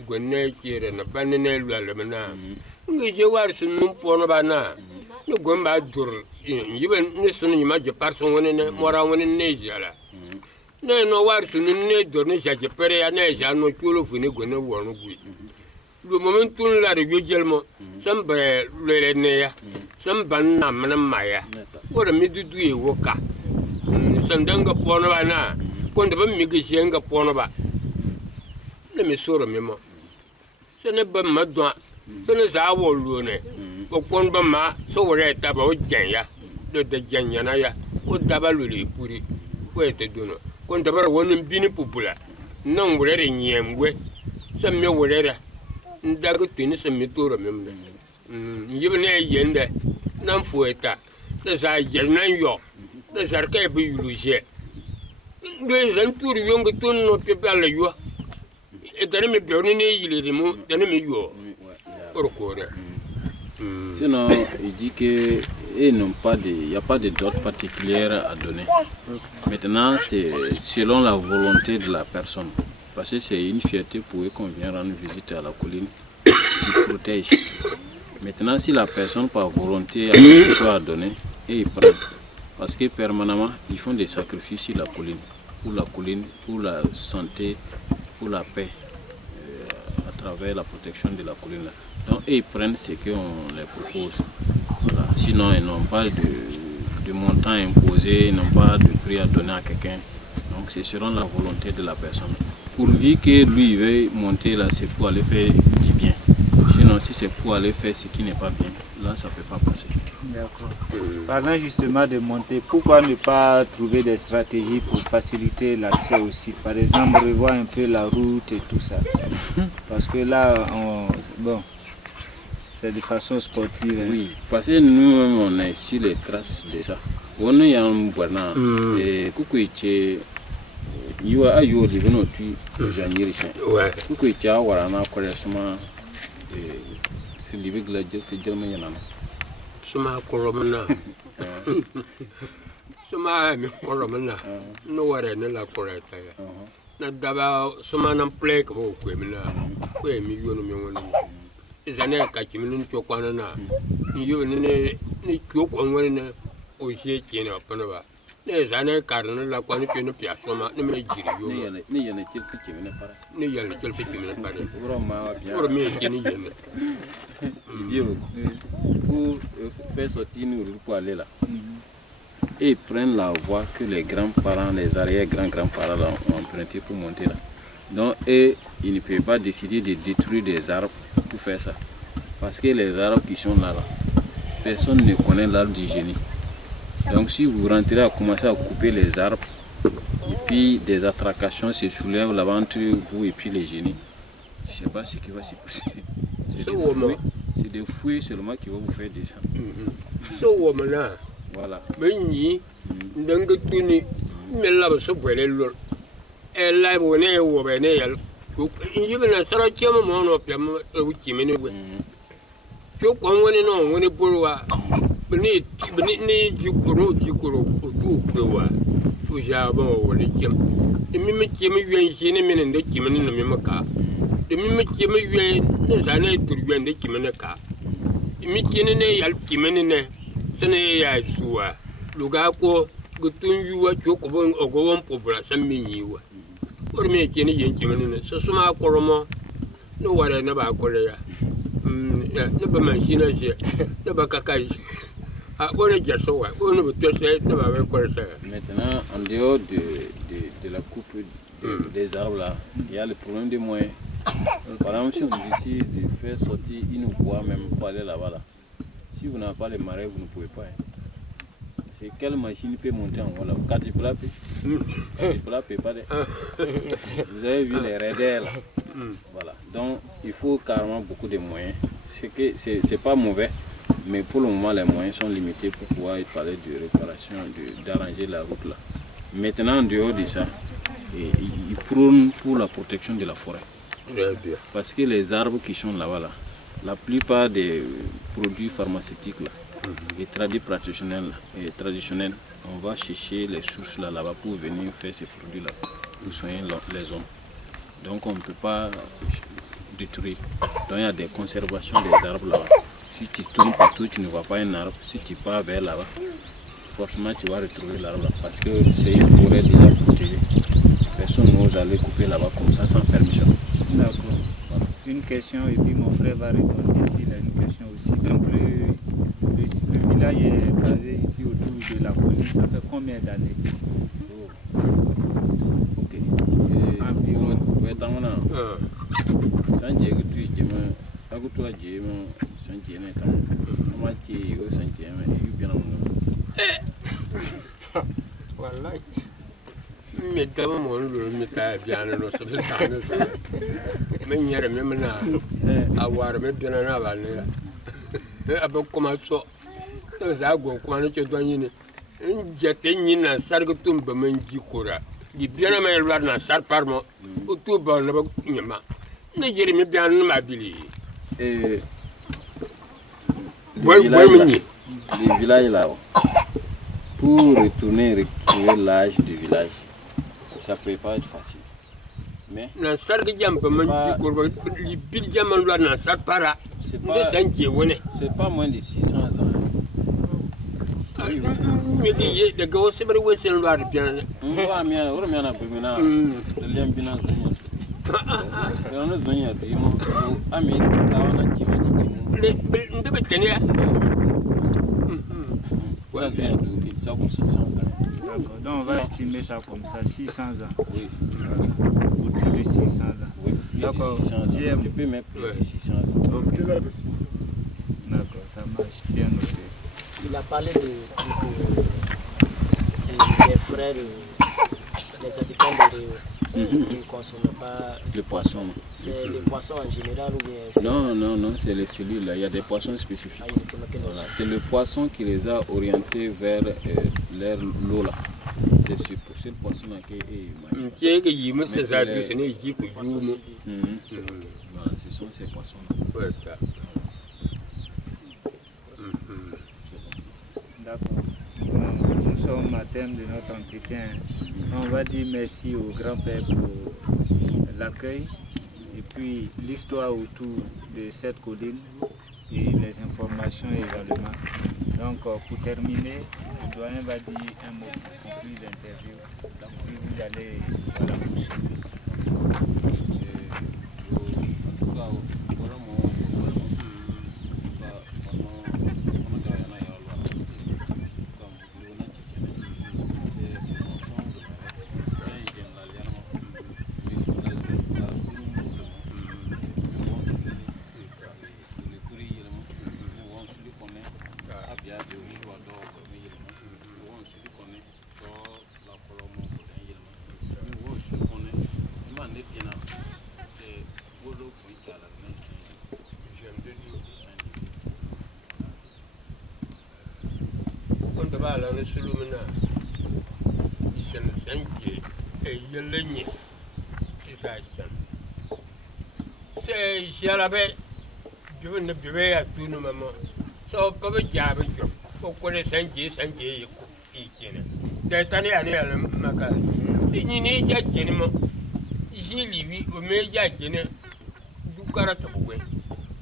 gwenne kire na banene lwale mana. Ngi war sunu pono bana. No gomba dur. Yiben ne sunu nyima je parson woni ne mora woni ne jala. Ne no war sunu ne dur ne jaje pere ya ne ja no chulo fini gwenne wonu gui. Le moment tun la de yojelmo. Sambe lele ne ya. Samban na mana maya. Wora mi dudu e woka. Sandanga pono bana. Quando va mi gishenga pono ba. Ne mi soro mi mo. Se ne ba ma dwa. Se ne za wo lu ne. Ko kon ba ma so wore ta ba o jenya. Do de jenya na ya. O da ba lu le puri. Ko ete duno. Kon da ba wonu bini pupula. Non wore re nyemwe. Se mi wore ra. Nda ko tini se mi toro mi mo. Yibe ne yende. Nan fueta. Da za yernan yo. Da zarka bi yuluje. Deux entours young to no people à you. Et then me burning il est mot, then me you. Sinon, il dit que il n'y a pas de dot particulière à donner. Maintenant, c'est selon la volonté de la personne. Parce que c'est une fierté pour eux qu'on vient rendre visite à la colline qui protège. Maintenant, si la personne par volonté a quelque chose à donner, et il prend. Parce que permanemment, ils font des sacrifices sur la colline, pour la santé, pour la paix, à travers la protection de la colline. Donc, ils prennent ce qu'on les propose. Voilà. Sinon, ils n'ont pas de montant imposé, ils n'ont pas de prix à donner à quelqu'un. Donc, c'est selon la volonté de la personne. Pourvu que lui veuille monter là, c'est pour aller faire du bien. Sinon, si c'est pour aller faire ce qui n'est pas bien, là, ça ne peut pas passer. D'accord. Parlant justement de monter, pourquoi ne pas trouver des stratégies pour faciliter l'accès aussi? Par exemple, revoir un peu la route et tout ça. Parce que là, c'est de façon sportive. Hein. Oui, parce que nous, on est sur les traces de ça. On est en Bourna. Et Kukuiche, you are you living au tu, Janirichen. Ouais. Kukuicha, Warana, Koresma, c'est living gladiateur, c'est Germain. Suma koromana. Suma mi koromana. No ware ne la koreta ya. Na daba suma na play ko ko mi na. Ko mi yono mi woni. Izane ka chimi ni to kwana na. Ni yo ne ni ko ko woni ne o je chene opana ba. Ne zane karna la kwani pe no pia suma ne me jiri yo. Ni yana chilfi chimi ne para. Ni yana chilfi chimi ne para. Uro ma bien. Uro mi chini yene. Pour faire sortir nous pour aller là. Et ils prennent la voie que les grands-parents, les arrière-grands-grands-parents ont emprunté pour monter là. Donc, ils ne peuvent pas décider de détruire des arbres pour faire ça. Parce que les arbres qui sont là, personne ne connaît l'arbre du génie. Donc, si vous rentrez à commencer à couper les arbres, et puis des attractions se soulèvent là-bas entre vous et puis les génies, je ne sais pas ce qui va se passer. C'est des fouilles seulement qui vont vous faire descendre. Voilà. Imikine yal kimene sene ya suwa luga ko gutun yuwa choko ogowon pobra samminyiwa orme kene yen kimene so suma koromo no ware na ba koreya ne ba machine je ne ba kakai a on est jaso wa on ne peut se ne ba ba koresa. Maintenant en dehors de la coupe des arbres là, il y a le problème des moyens. Par exemple, si on décide de faire sortir une voie, même pour aller là-bas, là. Si vous n'avez pas les marais, vous ne pouvez pas. Hein. C'est quelle machine peut monter en haut là? Caterpillar peut pas. Vous avez vu les raiders là. Voilà. Donc, il faut carrément beaucoup de moyens. C'est pas mauvais, mais pour le moment, les moyens sont limités pour pouvoir parler de réparation, d'arranger la route là. Maintenant, en dehors de ça, Et ils prônent pour la protection de la forêt. Très bien. Parce que les arbres qui sont là-bas, là, la plupart des produits pharmaceutiques là, et traditionnels, on va chercher les sources là-bas pour venir faire ces produits-là, pour soigner les hommes. Donc on ne peut pas détruire. Donc il y a des conservations des arbres là-bas. Si tu tournes partout, tu ne vois pas un arbre. Si tu pars vers là-bas, forcément tu vas retrouver l'arbre là. Parce que c'est une forêt déjà protégée. Personne n'ose aller couper là-bas comme ça sans permission. D'accord. Une question et puis mon frère va répondre ici. Il a une question aussi. Donc le village est basé ici autour de la colline. Ça fait combien d'années? Ok. Environ. Wallahi. Mais dama mon lo mi ka bien no so ça no so. Mais nyere me na awar me bien na ba ne. Aba kuma so. To za go kuma ne ke don yin. Njete yin na sarga tumba man ji kora. Di bien na me na sar parmo. O to ba na ba nyama. Ne yere me bien na ma bili. Les villages là, pour retourner retrouver l'âge du village, ça peut pas être facile. Mais c'est pas moins de 600 ans. Donc on va estimer ça comme ça, 600 ans. Oui. Autour de 600 ans. Oui. D'accord. Je peux mettre plus de 600 ans. Au-delà de 600. D'accord, ça marche, bien noté. Il a parlé des frères, les habitants de Réo. Qui ne consomment pas le poisson. C'est les poissons en général ou bien Non, c'est les cellules là. Il y a des poissons spécifiques. Voilà. C'est le poisson qui les a orientés vers l'eau là. C'est le poisson là qui est voilà, ce sont ces poissons là. D'accord. Nous sommes à terme de notre entretien. On va dire merci au grand-père pour l'accueil et puis l'histoire autour de cette colline et les informations également. Donc pour terminer, le doyen va dire un mot pour conclure l'interview. Puis vous allez à la poursuivre. Jalabe, je ne peux à tout nos mamans. So, Papa Jabba, au connaît Sanjay, D'être allé à la Macal. Il n'y a pas de j'ai livi, au meilleur génie, du Karataboué.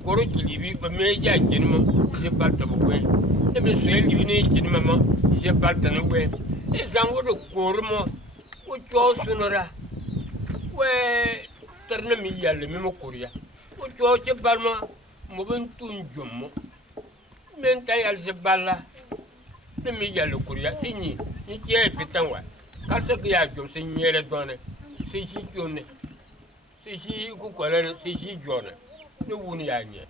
Goro qui livi, au meilleur génie, j'ai pas taboué. Et monsieur Livini, qui maman, j'ai pas tanoué. Et j'en vois le courement, ou tu sonora. Ouais, ternemi y'a le même courrier. Ou tu balma, mouvant tout jummo. Mentayal se balla. Le meilleur le courrier, signé, ni tiens pétan. Car ce qu'il y a, c'est une yelle donne. C'est si journée. C'est si coucolé, c'est si journée. Nous vous n'y a rien.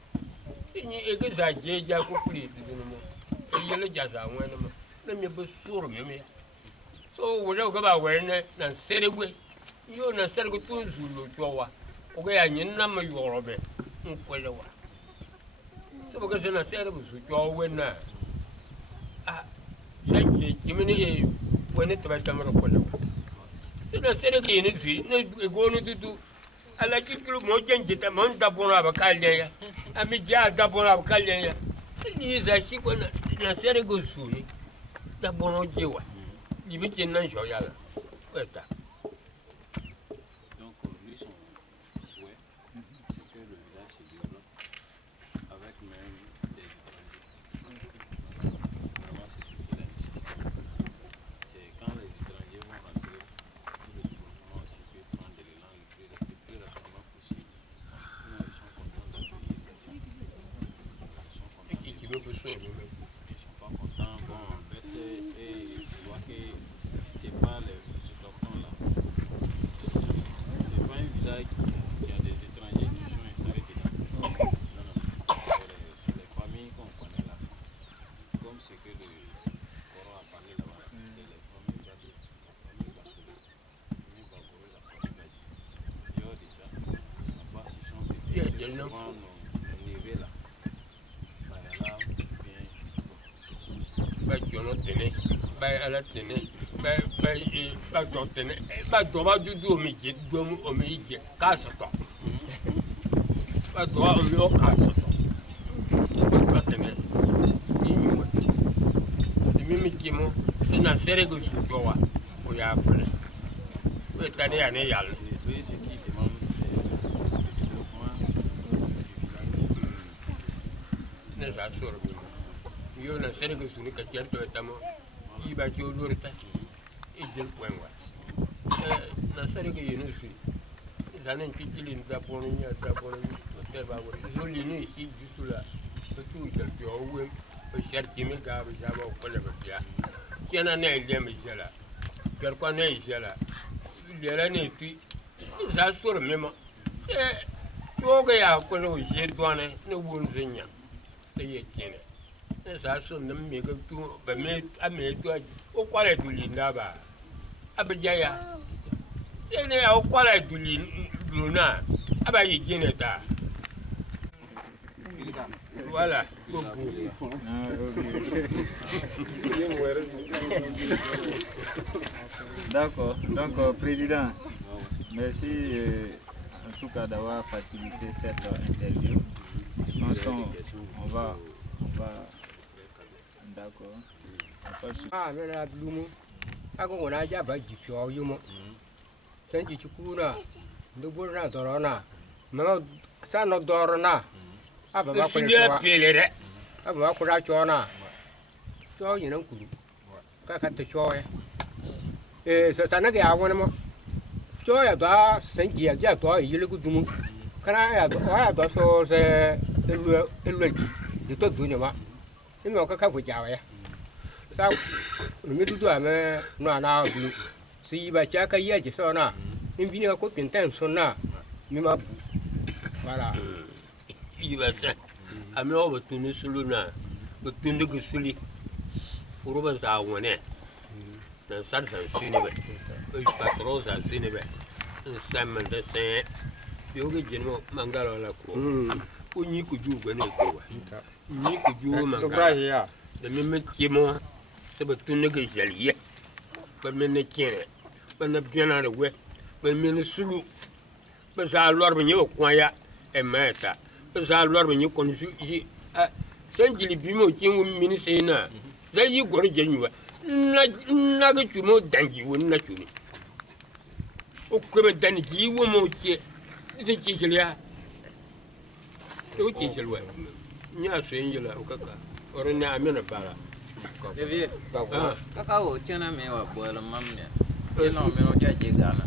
Signé et que ça j'ai déjà coupé. Et le jazz, let me be sure of me. So, whatever about wearing and said away. You know, said good to Zulu. Okay, I number you all of it. So, because I said it was your winner. Ah, thank you, Jimmy, when it was a c'est la série qui est une fille, ne go no du ala ki kilo mo jenje ta mon da bono abakalle ya ami ja da bono abakalle ya ni za shi ko na série go suni da bono jewa ni bi tin nan sho ya la weta. Ala tene ba do tene ba do ba du mi je do o mi je ka so to ba do o mi o ka so to ba tene ni mi je mo na sere go su to wa o ya fle o tane ya ne ya ne sa sor mi yo na sere go su ni ka certo etamo iba ci olorta e del poenwa na sare ke yeno su zanen ci cilin da ponya te ba wo zoli ni ci jusula to tu ja yo we o certi me ga ba ja ba ko le ba ya kena ne le me jela per kwa ne jela le la ne tu za sor mema yo ga ya ko no je doane ne won zenya te ye kene ça sonne même mieux que tout mais à mes doigts au quoi les douline ba abjaya ene au quoi les douline luna aba yigeneta voilà D'accord, donc président, merci en tout cas d'avoir facilité cette interview. Je pense qu'on va d'accord. Ah, mais la blume, on a déjà battu sur you. Saint Chukuna, the Burna Dorona, Mamma San of Dorona. Abba Pele, Abba Kurachona. So you know, Kaka to Joy. Satanaga, I want more. Joy at the Saint Gia, you look good. Can I have also the Dunima? You know, Kaka with Java. So, we do no now blue. See by Jacka Yaji, so now. In Vina cooking time, so now. Mima. Voilà. You were that. I'm over to Nusuluna, but to look silly. For over our one end. The sun has seen it. Patrols have seen it. And Simon the same. You get General Mangala. Who you could do when you go. You could do Mangala. The mimic Kimo. But to negotiate yet. But men they can't. But the piano way. But men Sulu. But our Lord when you acquire a matter. But our Lord when you consume. Essentially, Bimo King Minisina. Then you go to Genua. Nugget you more than you would naturally. Oh, come then you will more cheer. The Chichilia. So Chichil. Yes, Angela Okaka. Or a Naminapara. Kakao chana me wa bola mamne. No me no jaje gana.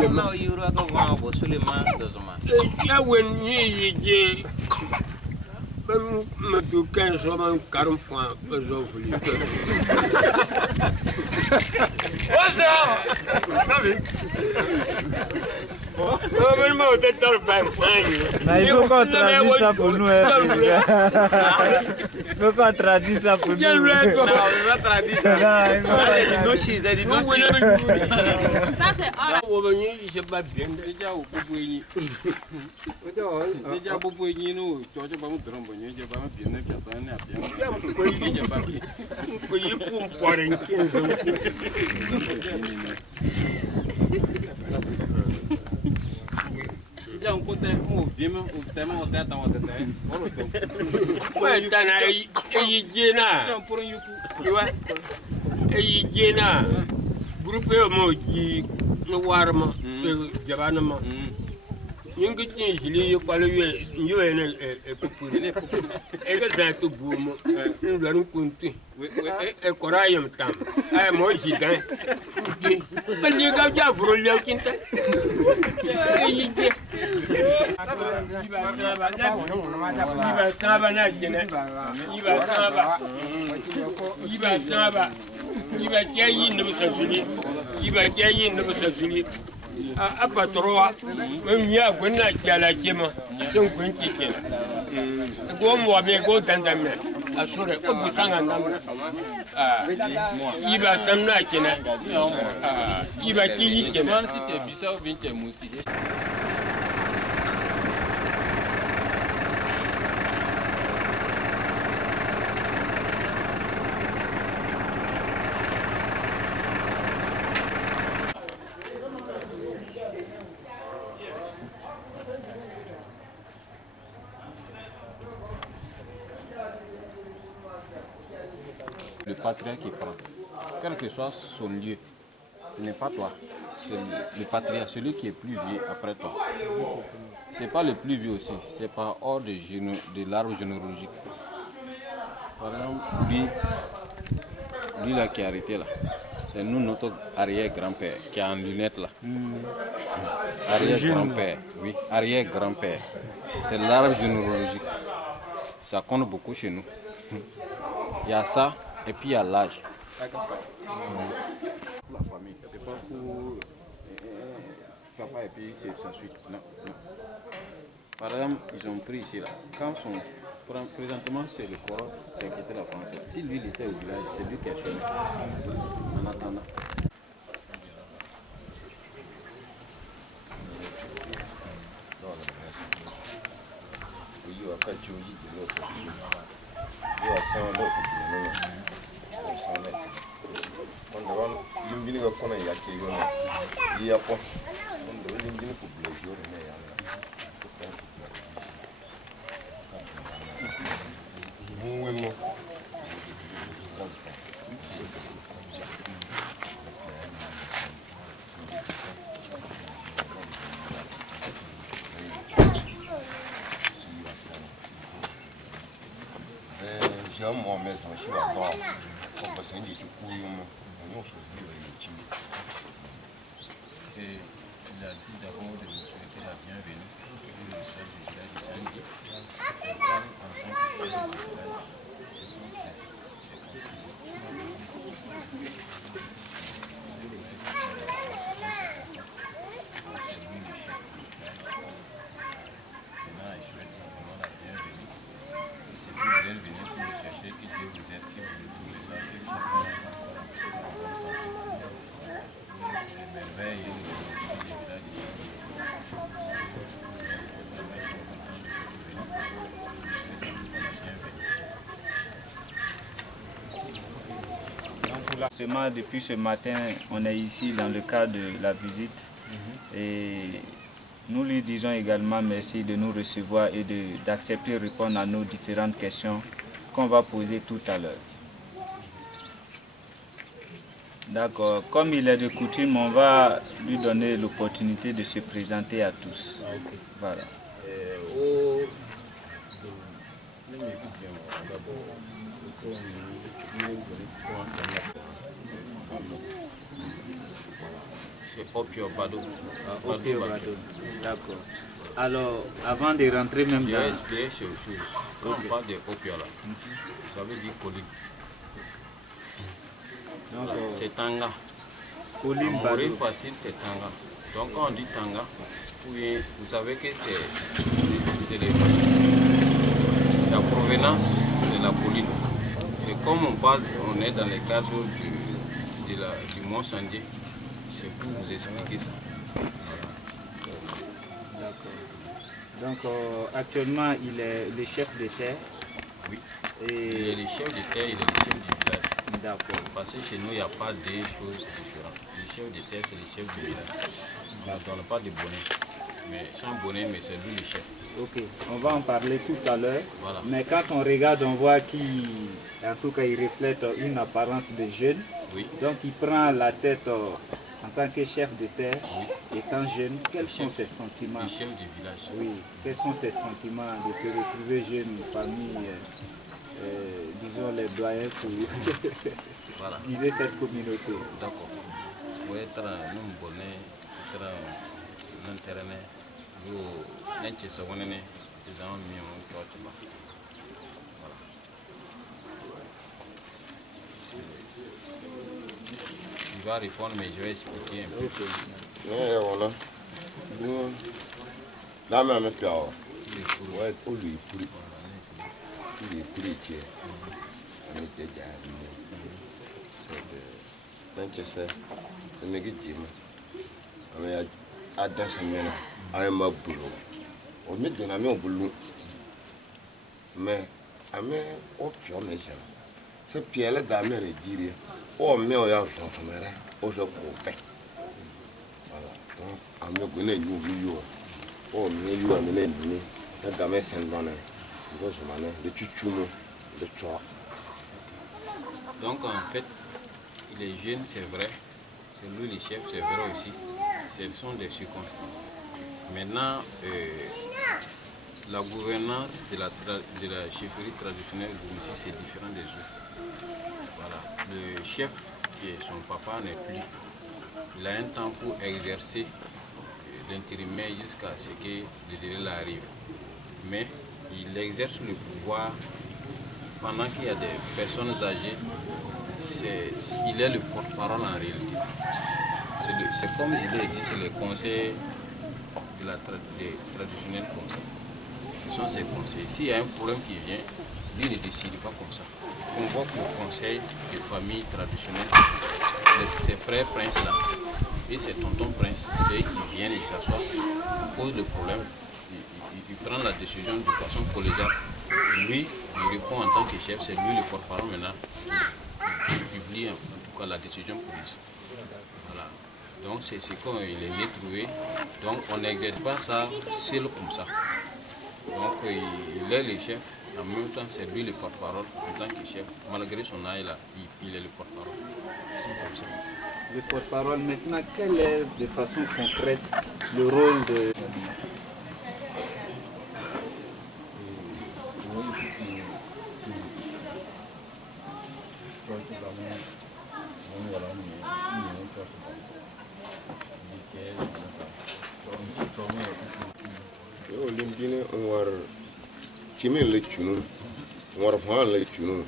You know you rock a wow for Suleiman Dozoma. Yeah, when ye do can someone carry for hopefully. What's up? Nothing. Oh, more that are by fine. Il faut qu'on traduise ça pour nous. faut qu'on traduise ça pour nous. Non, on va traduire ça. Non, Ça, c'est hors. Le patriarche qui prend, quel que soit son lieu, ce n'est pas toi, c'est le patriarche, celui qui est plus vieux après toi. Ce n'est pas le plus vieux aussi, c'est pas hors de l'arbre généalogique. Par exemple, lui là qui est arrêté là, c'est nous notre arrière-grand-père qui est en lunettes là. Arrière-grand-père, oui, arrière-grand-père. C'est l'arbre généalogique. Ça compte beaucoup chez nous. Il y a ça. Et puis il y a l'âge. La famille, c'est pas pour papa et puis c'est sa suite. Non, non. Par exemple, ils ont pris ici là. Quand présentement c'est le Coran qui a quitté la France. Si lui il était au village, c'est lui qui a chômé. En attendant. Et il a dit d'abord de nous souhaiter la bienvenue pour le soir du village de Sandy. Les femmes en tant que frères du village, ce sont ses conseillers. C'est lui le chef du village. Maintenant, il souhaite vraiment la bienvenue. Et c'est plus bienvenue pour le chercher que Dieu vous aide, que vous trouvez ça, que chacun est en bonne santé. Les merveilles et les développements des villages de Sandy. Depuis ce matin, on est ici dans le cadre de la visite et nous lui disons également merci de nous recevoir et d'accepter de répondre à nos différentes questions qu'on va poser tout à l'heure. D'accord. Comme il est de coutume, on va lui donner l'opportunité de se présenter à tous. Voilà. C'est Opio Bado. Opio Bado. D'accord. Alors, avant de rentrer même dans... J'ai expliqué ces choses. Quand on parle de Opio là, ça veut dire colis. C'est Tanga. Mourir facile, c'est Tanga. Donc quand on dit Tanga, vous savez que c'est la provenance, c'est de la colline. C'est comme on parle, on est dans le cadre du Mont Sandier. C'est pour vous expliquer ça. Donc actuellement, il est le chef de terre. Oui. Et... Il est le chef de terre, il est le chef du village. D'accord. Parce que chez nous, il n'y a pas de choses différentes. Le chef de terre, c'est le chef du village. On ne donne pas de bonnet. Mais sans bonnet, mais c'est lui le chef. Ok, on va en parler tout à l'heure. Voilà. Mais quand on regarde, on voit qu'il, en tout cas, il reflète une apparence de jeune. Oui. Donc il prend la tête en tant que chef de terre, étant jeune. Quels sont ses sentiments? Le chef du village. Oui, quels sont ses sentiments de se retrouver jeune parmi, disons, les doyens pour voilà. guider cette communauté? D'accord. Pour être un bonnet, être un intérêt, il va répondre, mais je vais expliquer un peu. Voilà. Là, même, tu as. Ouais, pour lui, pour lui. Il est plus cher. Il est déjà. C'est de Manchester. C'est un mec qui dit. À Dassamena, à un boulot. On met de la main au boulot. Mais, à mes options, mes gens. C'est Pierre la dame et dire. Oh, mais on a un enfant, on se coupe. Voilà. Donc, à me connaître, nous, oh, mais you are me, la dame est sans donner. Le tutumo, le choix. Donc, en fait, il est jeune, c'est vrai. C'est lui le chef, c'est vrai aussi. Ce sont des circonstances. Maintenant, la gouvernance de la chefferie traditionnelle ici, c'est différent des autres. Voilà. Le chef, qui est son papa, n'est plus. Il a un temps pour exercer l'intérimaire jusqu'à ce que le délai arrive. Mais il exerce le pouvoir pendant qu'il y a des personnes âgées. Il est le porte-parole en réalité. C'est comme je l'ai dit, c'est le conseil de la traditionnelle comme ça. Ce sont ses conseils. S'il y a un problème qui vient, lui ne décide pas comme ça. On voit que le conseil de famille traditionnelle, ses frères princes là, et ses tontons princes, c'est eux qui viennent et s'assoient, posent le problème, il prend la décision de façon collégiale. Lui, il répond en tant que chef, c'est lui le porte-parole maintenant. Il publie en tout cas la décision police. Voilà. Donc c'est ce qu'il est mieux trouvé. Donc on n'exerce pas ça seul comme ça. Donc il est le chef, en même temps c'est lui le porte-parole en tant que chef. Malgré son âge là, il est le porte-parole. C'est comme ça. Le porte-parole, maintenant, quel est de façon concrète le rôle de... Olimpine war timin le chunu war fa le chunu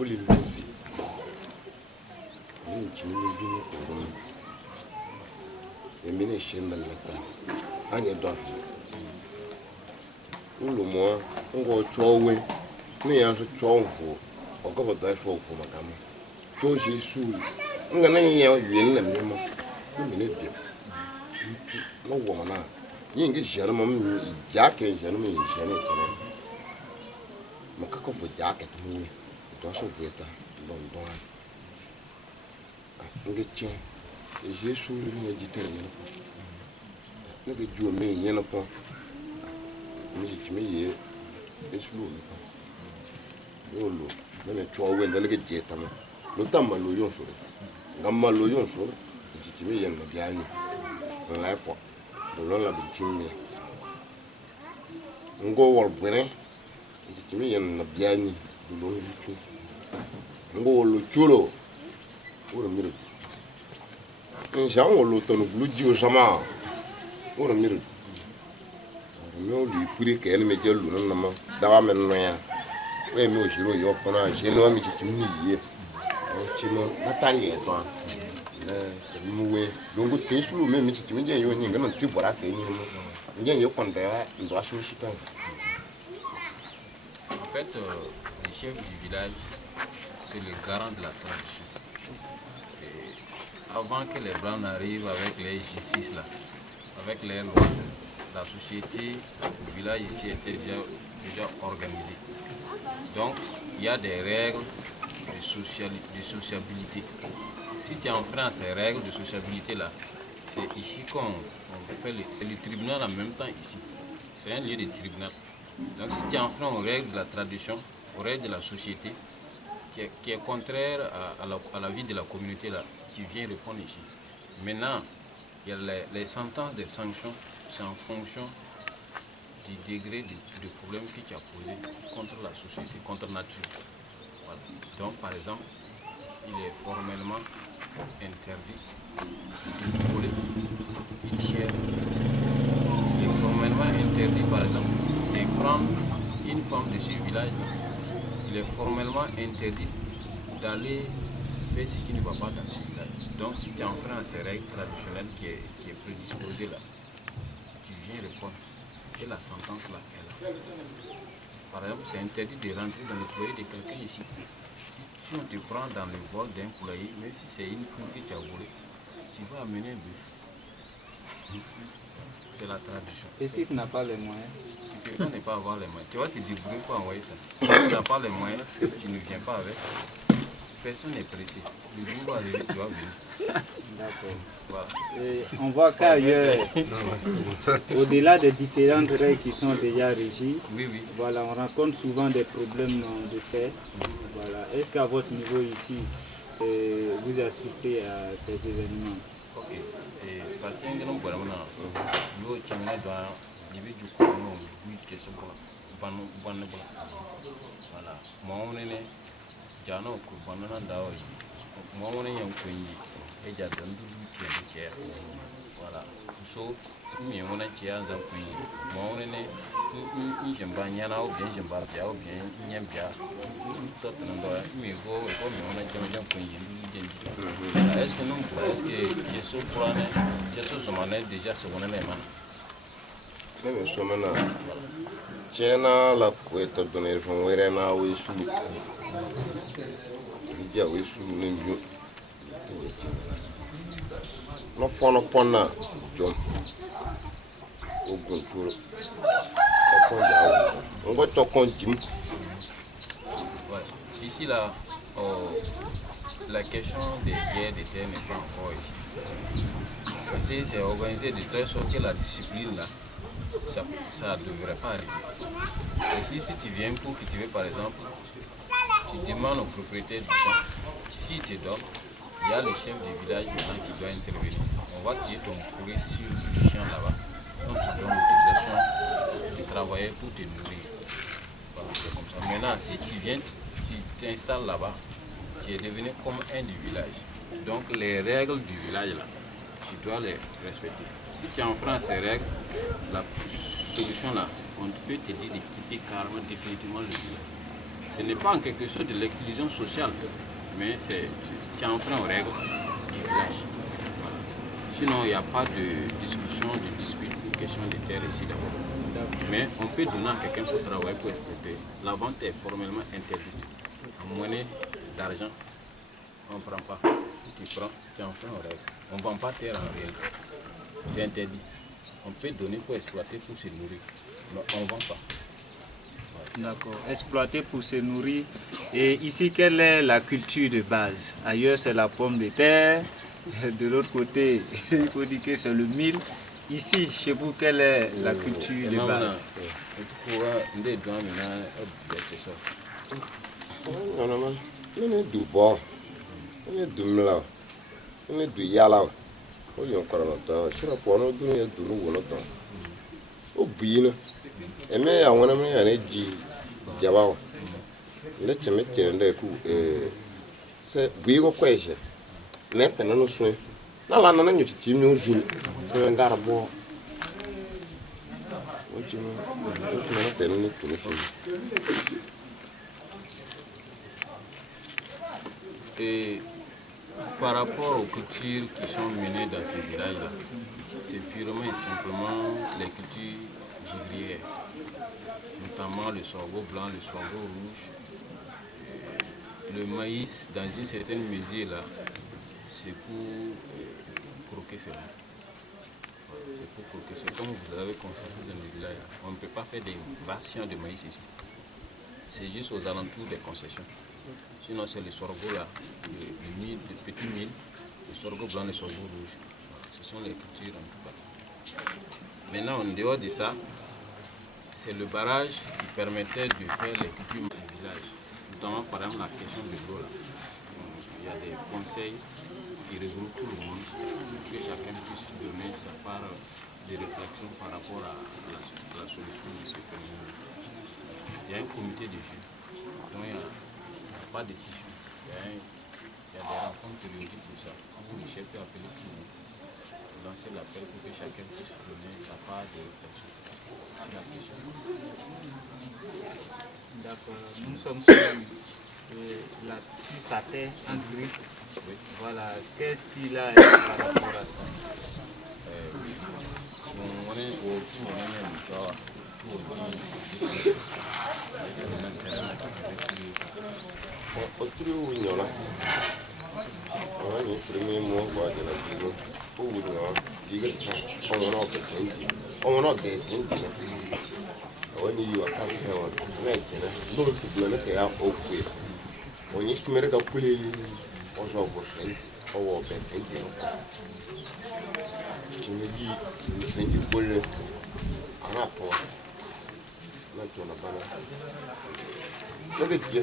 olimpisi ni timin bini ko e mine shembal la ta anya do ulu mo ngo chowe ni ya so chowo o ko da so fu makama cho jesu nga na nya yin na mi mo ni ne bi no wo na yin ge jere mo ja ke jere mo jere ke ma ka ko fu ja ke tu to so fu ta don don nge che jesu ni ji te ni ne ge ju me yin na po mi ji me ye jesu lo ni yo lo ne cho we ne ge je ta mo lo ta ma lo yo so ngam lo yo so ji me yin na bia ni la po lo la bitimmi ngo wol bene bitimmi yen na biani lo lu ngo lo chulo ora miro en ja lo to no lu jiu sama ora miro no lu puri ke en me jelu na ma dawa men no ya we mi o shiro yo pona je no mi bitimmi ye o chimo natange to muwe longo teslu me mi bitimmi je yo ni ngana tu bora ke ni mo. En fait, le chef du village, c'est le garant de la tradition. Et avant que les Blancs n'arrivent avec les G6 là, avec les lois, la société, le village ici était déjà organisé. Donc, il y a des règles de sociabilité. Si tu enfreins ces règles de sociabilité là, c'est ici qu'on fait le tribunal en même temps ici. C'est un lieu de tribunal. Donc si tu enfreins aux règles de la tradition, aux règles de la société, qui est contraire à la vie de la communauté là, tu viens répondre ici. Maintenant, il y a les sentences des sanctions, c'est en fonction du degré de problème que tu as posé contre la société, contre nature. Voilà. Donc par exemple, il est formellement interdit de voler une chair. Il est formellement interdit par exemple de prendre une femme de ce village. Il est formellement interdit d'aller faire ce qui ne va pas dans ce village. Donc si tu enfreins à ces règles traditionnelles qui est prédisposée là, tu viens répondre. Et la sentence là est là. Par exemple, c'est interdit de rentrer dans le poulailler de quelqu'un ici. Si on te prend dans le vol d'un poulailler, même si c'est une poule que tu as volée, tu vas amener un bœuf. C'est la tradition. Et si tu n'as pas les moyens? Tu ne peux pas avoir les moyens. Tu vas te débrouiller pour envoyer ça. Si tu n'as pas les moyens, tu ne viens pas avec. Personne n'est pressé. Le jour va arriver, tu vas venir. D'accord. Voilà. Et on voit qu'ailleurs, au-delà des différentes règles qui sont déjà régies, voilà, on rencontre souvent des problèmes de terre. Voilà. Est-ce qu'à votre niveau ici, vous assistez à ces événements? Ok. Et parce que nous avons nous terminé dans l'idée du coup nous qui sont voilà. Moi on est jano ko banana dawo moi on est un peu et j'ai dans du tiers. Voilà. So mi on a tiers en puis moi on est ni j'aime pas nyana ou bien j'aime pas bien ou bien nyem bien tout dans mi go et mi on a tiers en puis est-ce que nous est-ce que Jésus pour année Jésus sommet déjà ce qu'on est là même sommet Chena la kueta donner from where na we su dia we su nenjo no fono pona jom ogun turo okon da on va tokon jim. Ici là la question des guerres de terre n'est pas encore ici. Parce que c'est organisé de telle sorte que la discipline là ça ne devrait pas arriver. Et si tu viens pour cultiver par exemple, tu demandes au propriétaire du champ, s'il te donne, il y a le chef du village maintenant qui doit intervenir. On va tirer ton courrier sur le champ là-bas, donc tu donnes l'autorisation de travailler pour te nourrir. Voilà, c'est comme ça. Maintenant, si tu viens, tu t'installes là-bas, tu es devenu comme un du village. Donc les règles du village là, tu dois les respecter. Si tu enfreins ces règles, la solution là, on peut te dire de quitter carrément définitivement le village. Ce n'est pas en quelque sorte de l'exclusion sociale, mais tu enfreins aux règles du village. Voilà. Sinon, il n'y a pas de discussion, de dispute, de question de terre ici d'abord. Mais on peut donner à quelqu'un pour travailler, pour exploiter. La vente est formellement interdite. En monnaie d'argent, on ne prend pas. Tu prends, tu enfreins aux règles. On ne vend pas terre en réel. C'est interdit. On peut donner pour exploiter, pour se nourrir. Mais on ne vend pas. D'accord. Exploiter pour se nourrir. Et ici, quelle est la culture de base? Ailleurs, c'est la pomme de terre. De l'autre côté, il faut dire que c'est le mil. Ici, chez vous, quelle est la culture de base? Eme ya wana me ya neji jabawo le cheme chere nda ku se bui ko kweshe ne pena no so na la na nyu chi mi ozu se ngara bo o chi no na pena ni tu so. Et par rapport aux cultures qui sont menées dans ces villages-là, c'est purement et simplement les cultures vivrières. Nous notamment le sorgho blanc, le sorgho rouge. Le maïs, dans une certaine mesure, là, c'est pour croquer seulement. C'est pour croquer seulement. Comme vous avez constaté dans le village, on ne peut pas faire des vastes champs de maïs ici. C'est juste aux alentours des concessions. Sinon, c'est le sorgho là, le petit mil, le sorgho blanc, le sorgho rouge. Ce sont les cultures en tout cas. Maintenant, en dehors de ça, c'est le barrage qui permettait de faire les cultures du village. Notamment par exemple la question de l'eau là. Il y a des conseils qui regroupent tout le monde pour que chacun puisse donner sa part de réflexion par rapport à la solution de ce phénomène. Il y a un comité de jeu, donc il n'y a pas de décision. Il y a des rencontres périodiques pour ça, où le chef peut appeler tout le monde, lancer l'appel pour que chacun puisse donner sa part de réflexion à la question. D'accord. Nous sommes sur sa terre en gris. Oui. Voilà. Qu'est-ce qu'il a par rapport à ça? When you are passing on, no people look at okay. When you come to pull also or pensing, you send you pull an apple. Not on a banner. Look at you,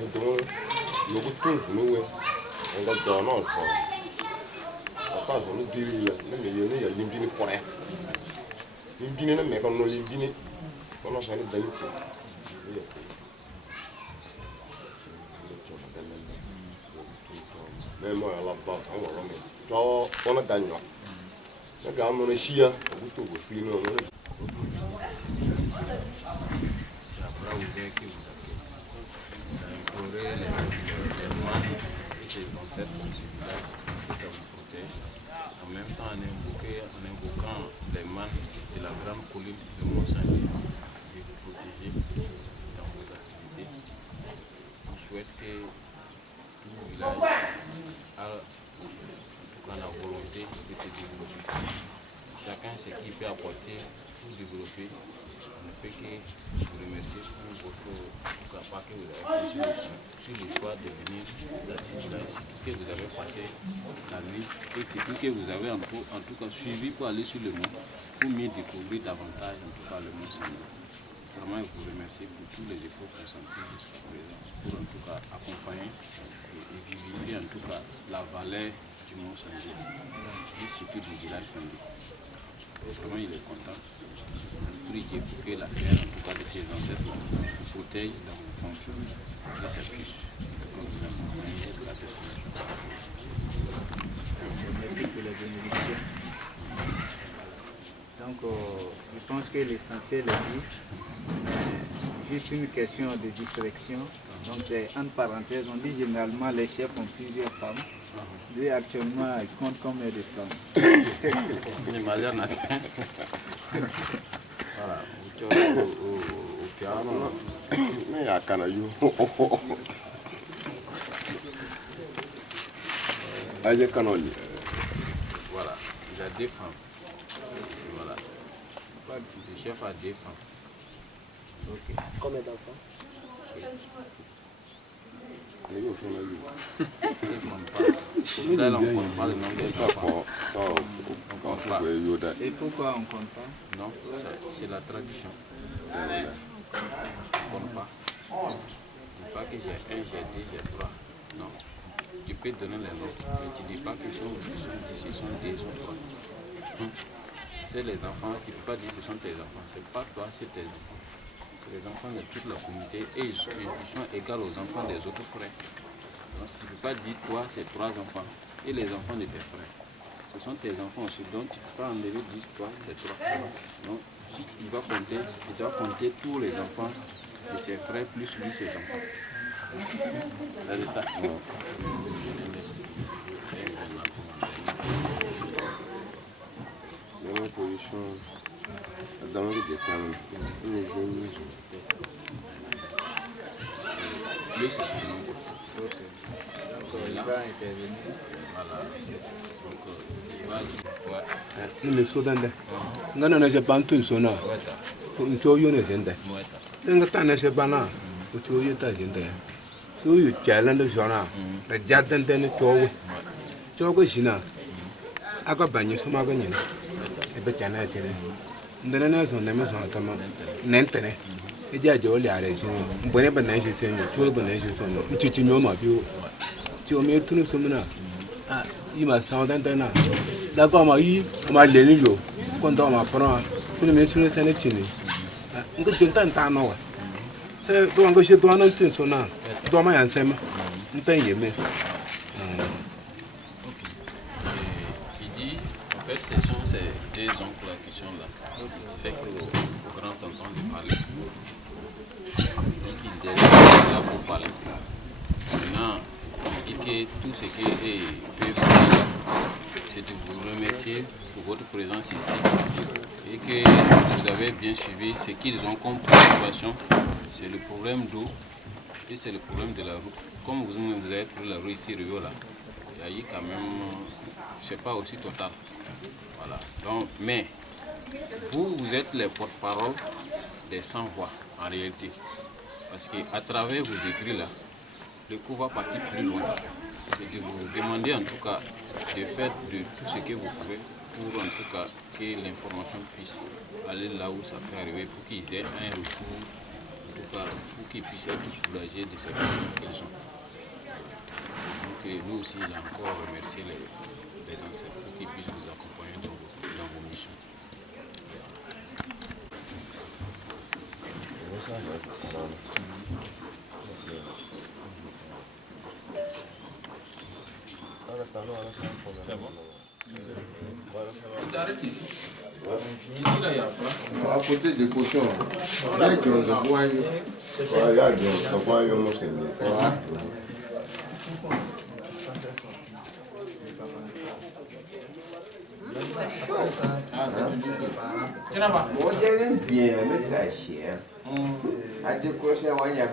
you would think nowhere and got done all for. A thousand of you living for it. Living in a make on no living. On a fait des délits. Mais moi, à la base, on a gagné. Le gars, on est chiant, on est tout le monde. C'est à bras ouverts que vous implorer les mains et ses ancêtres dans ce village, que ça vous protège. En même temps, en invoquant les mains de la grande colline de Mont-Saint-Denis. Dans vos activités. On souhaite que tout le village a en tout cas la volonté de se développer. Chacun ce qu'il peut apporter pour développer. On ne peut que vous remercier pour votre pas que vous avez fait sur le choix de venir dans ce village. Surtout que vous avez passé la nuit et surtout que vous avez en tout cas suivi pour aller sur le mont pour mieux découvrir davantage en tout cas le mont Saint-Denis. Vraiment, je vous remercie pour tous les efforts consentis jusqu'à présent, pour en tout cas accompagner et vivifier en tout cas la valeur du mont Saint-Denis et surtout du village Saint-Denis. Vraiment, il est content. Priez pour que la terre, en tout cas de ses ancêtres, vous protège dans vos fonctions et ça puisse vous accompagner jusqu'à la destination. Merci pour la bénédiction. Donc, je pense que l'essentiel est dit. Juste une question de distraction. Donc, c'est entre parenthèses. On dit généralement les chefs ont plusieurs femmes. Lui, actuellement, il compte combien de femmes? Les malheurs naissent. Voilà. Au piano. Mais il y a Canayou. Aïe, Canoli. Voilà. Il a 2 femmes. Voilà. Le chef a 2 femmes. Ok. Combien d'enfants? Là, on ne compte pas le nombre d'enfants. Et pourquoi on ne compte pas? Non, c'est la tradition. On ne compte pas. Je ne dis pas que j'ai 1, j'ai 2, j'ai 3. Non. Tu peux donner les noms, mais tu ne dis pas que ce sont 10, ce sont 2, ce sont 3. C'est les enfants, tu ne peux pas dire que ce sont tes enfants. Ce n'est pas toi, c'est tes enfants. C'est les enfants de toute la communauté et ils sont égaux aux enfants des autres frères. Donc tu ne peux pas dire toi, c'est 3 enfants et les enfants de tes frères. Ce sont tes enfants aussi, donc tu ne peux pas enlever 10, toi, c'est 3. Donc si il va compter, il doit compter tous les enfants de ses frères plus lui ses enfants. Là, l'état. Dans la position, dans le détail, découvrir, c'est sur mon côté. Ok. D'accord, il va intervenir. Voilà. Donc, il va dire. Nous le sommes dans le n'est pas tout son nom. Pour une tour, il est en c'est un temps n'est pas là. Pour tout, il est en there. So you challenge the zona. The Jatan then it all. Chogosina. I got Banyu Sumaganin. A bit an idea. The Nanas on the Mason, Nentene. A judge only are whenever nations send you, 12 nations on teaching your view. To me to Sumina. You must sound antenna. That got my lily, Condoma Pron, to the Mission Senate. You could turn down. Donc je dois non tout son nom. Dois moi ensemble. Nous t'aimons bien. Il dit, en fait, ce sont ces deux oncles qui sont là. C'est au grand tonton de parler. Donc il est là pour parler. Maintenant, il dit que tout ce qui peut faire, c'est de vous remercier pour votre présence ici. Et que vous avez bien suivi ce qu'ils ont comme préoccupation. C'est le problème d'eau et c'est le problème de la route. Comme vous avez pris la route ici, Riola, il y a eu quand même, c'est pas aussi total. Voilà. Donc, mais vous êtes les porte-parole des sans-voix en réalité. Parce qu'à travers vos écrits là, le coup va partir plus loin. C'est de vous demander en tout cas de faire de tout ce que vous pouvez pour en tout cas que l'information puisse aller là où ça peut arriver pour qu'ils aient un retour. En tout cas, pour qu'ils puissent être soulagés de ces problèmes qu'ils ont. Donc, nous aussi, il a encore remercié les ancêtres pour qu'ils puissent vous accompagner dans vos missions. C'est bon? Tu t'arrêtes ici. Ici, là, il y a pas. À côté des cochons. Il y a de bois. Il y a de bois. Ah, c'est tout chaud. Tu n'as pas? Moi, j'aime bien mettre la chair. À décrocher, il y a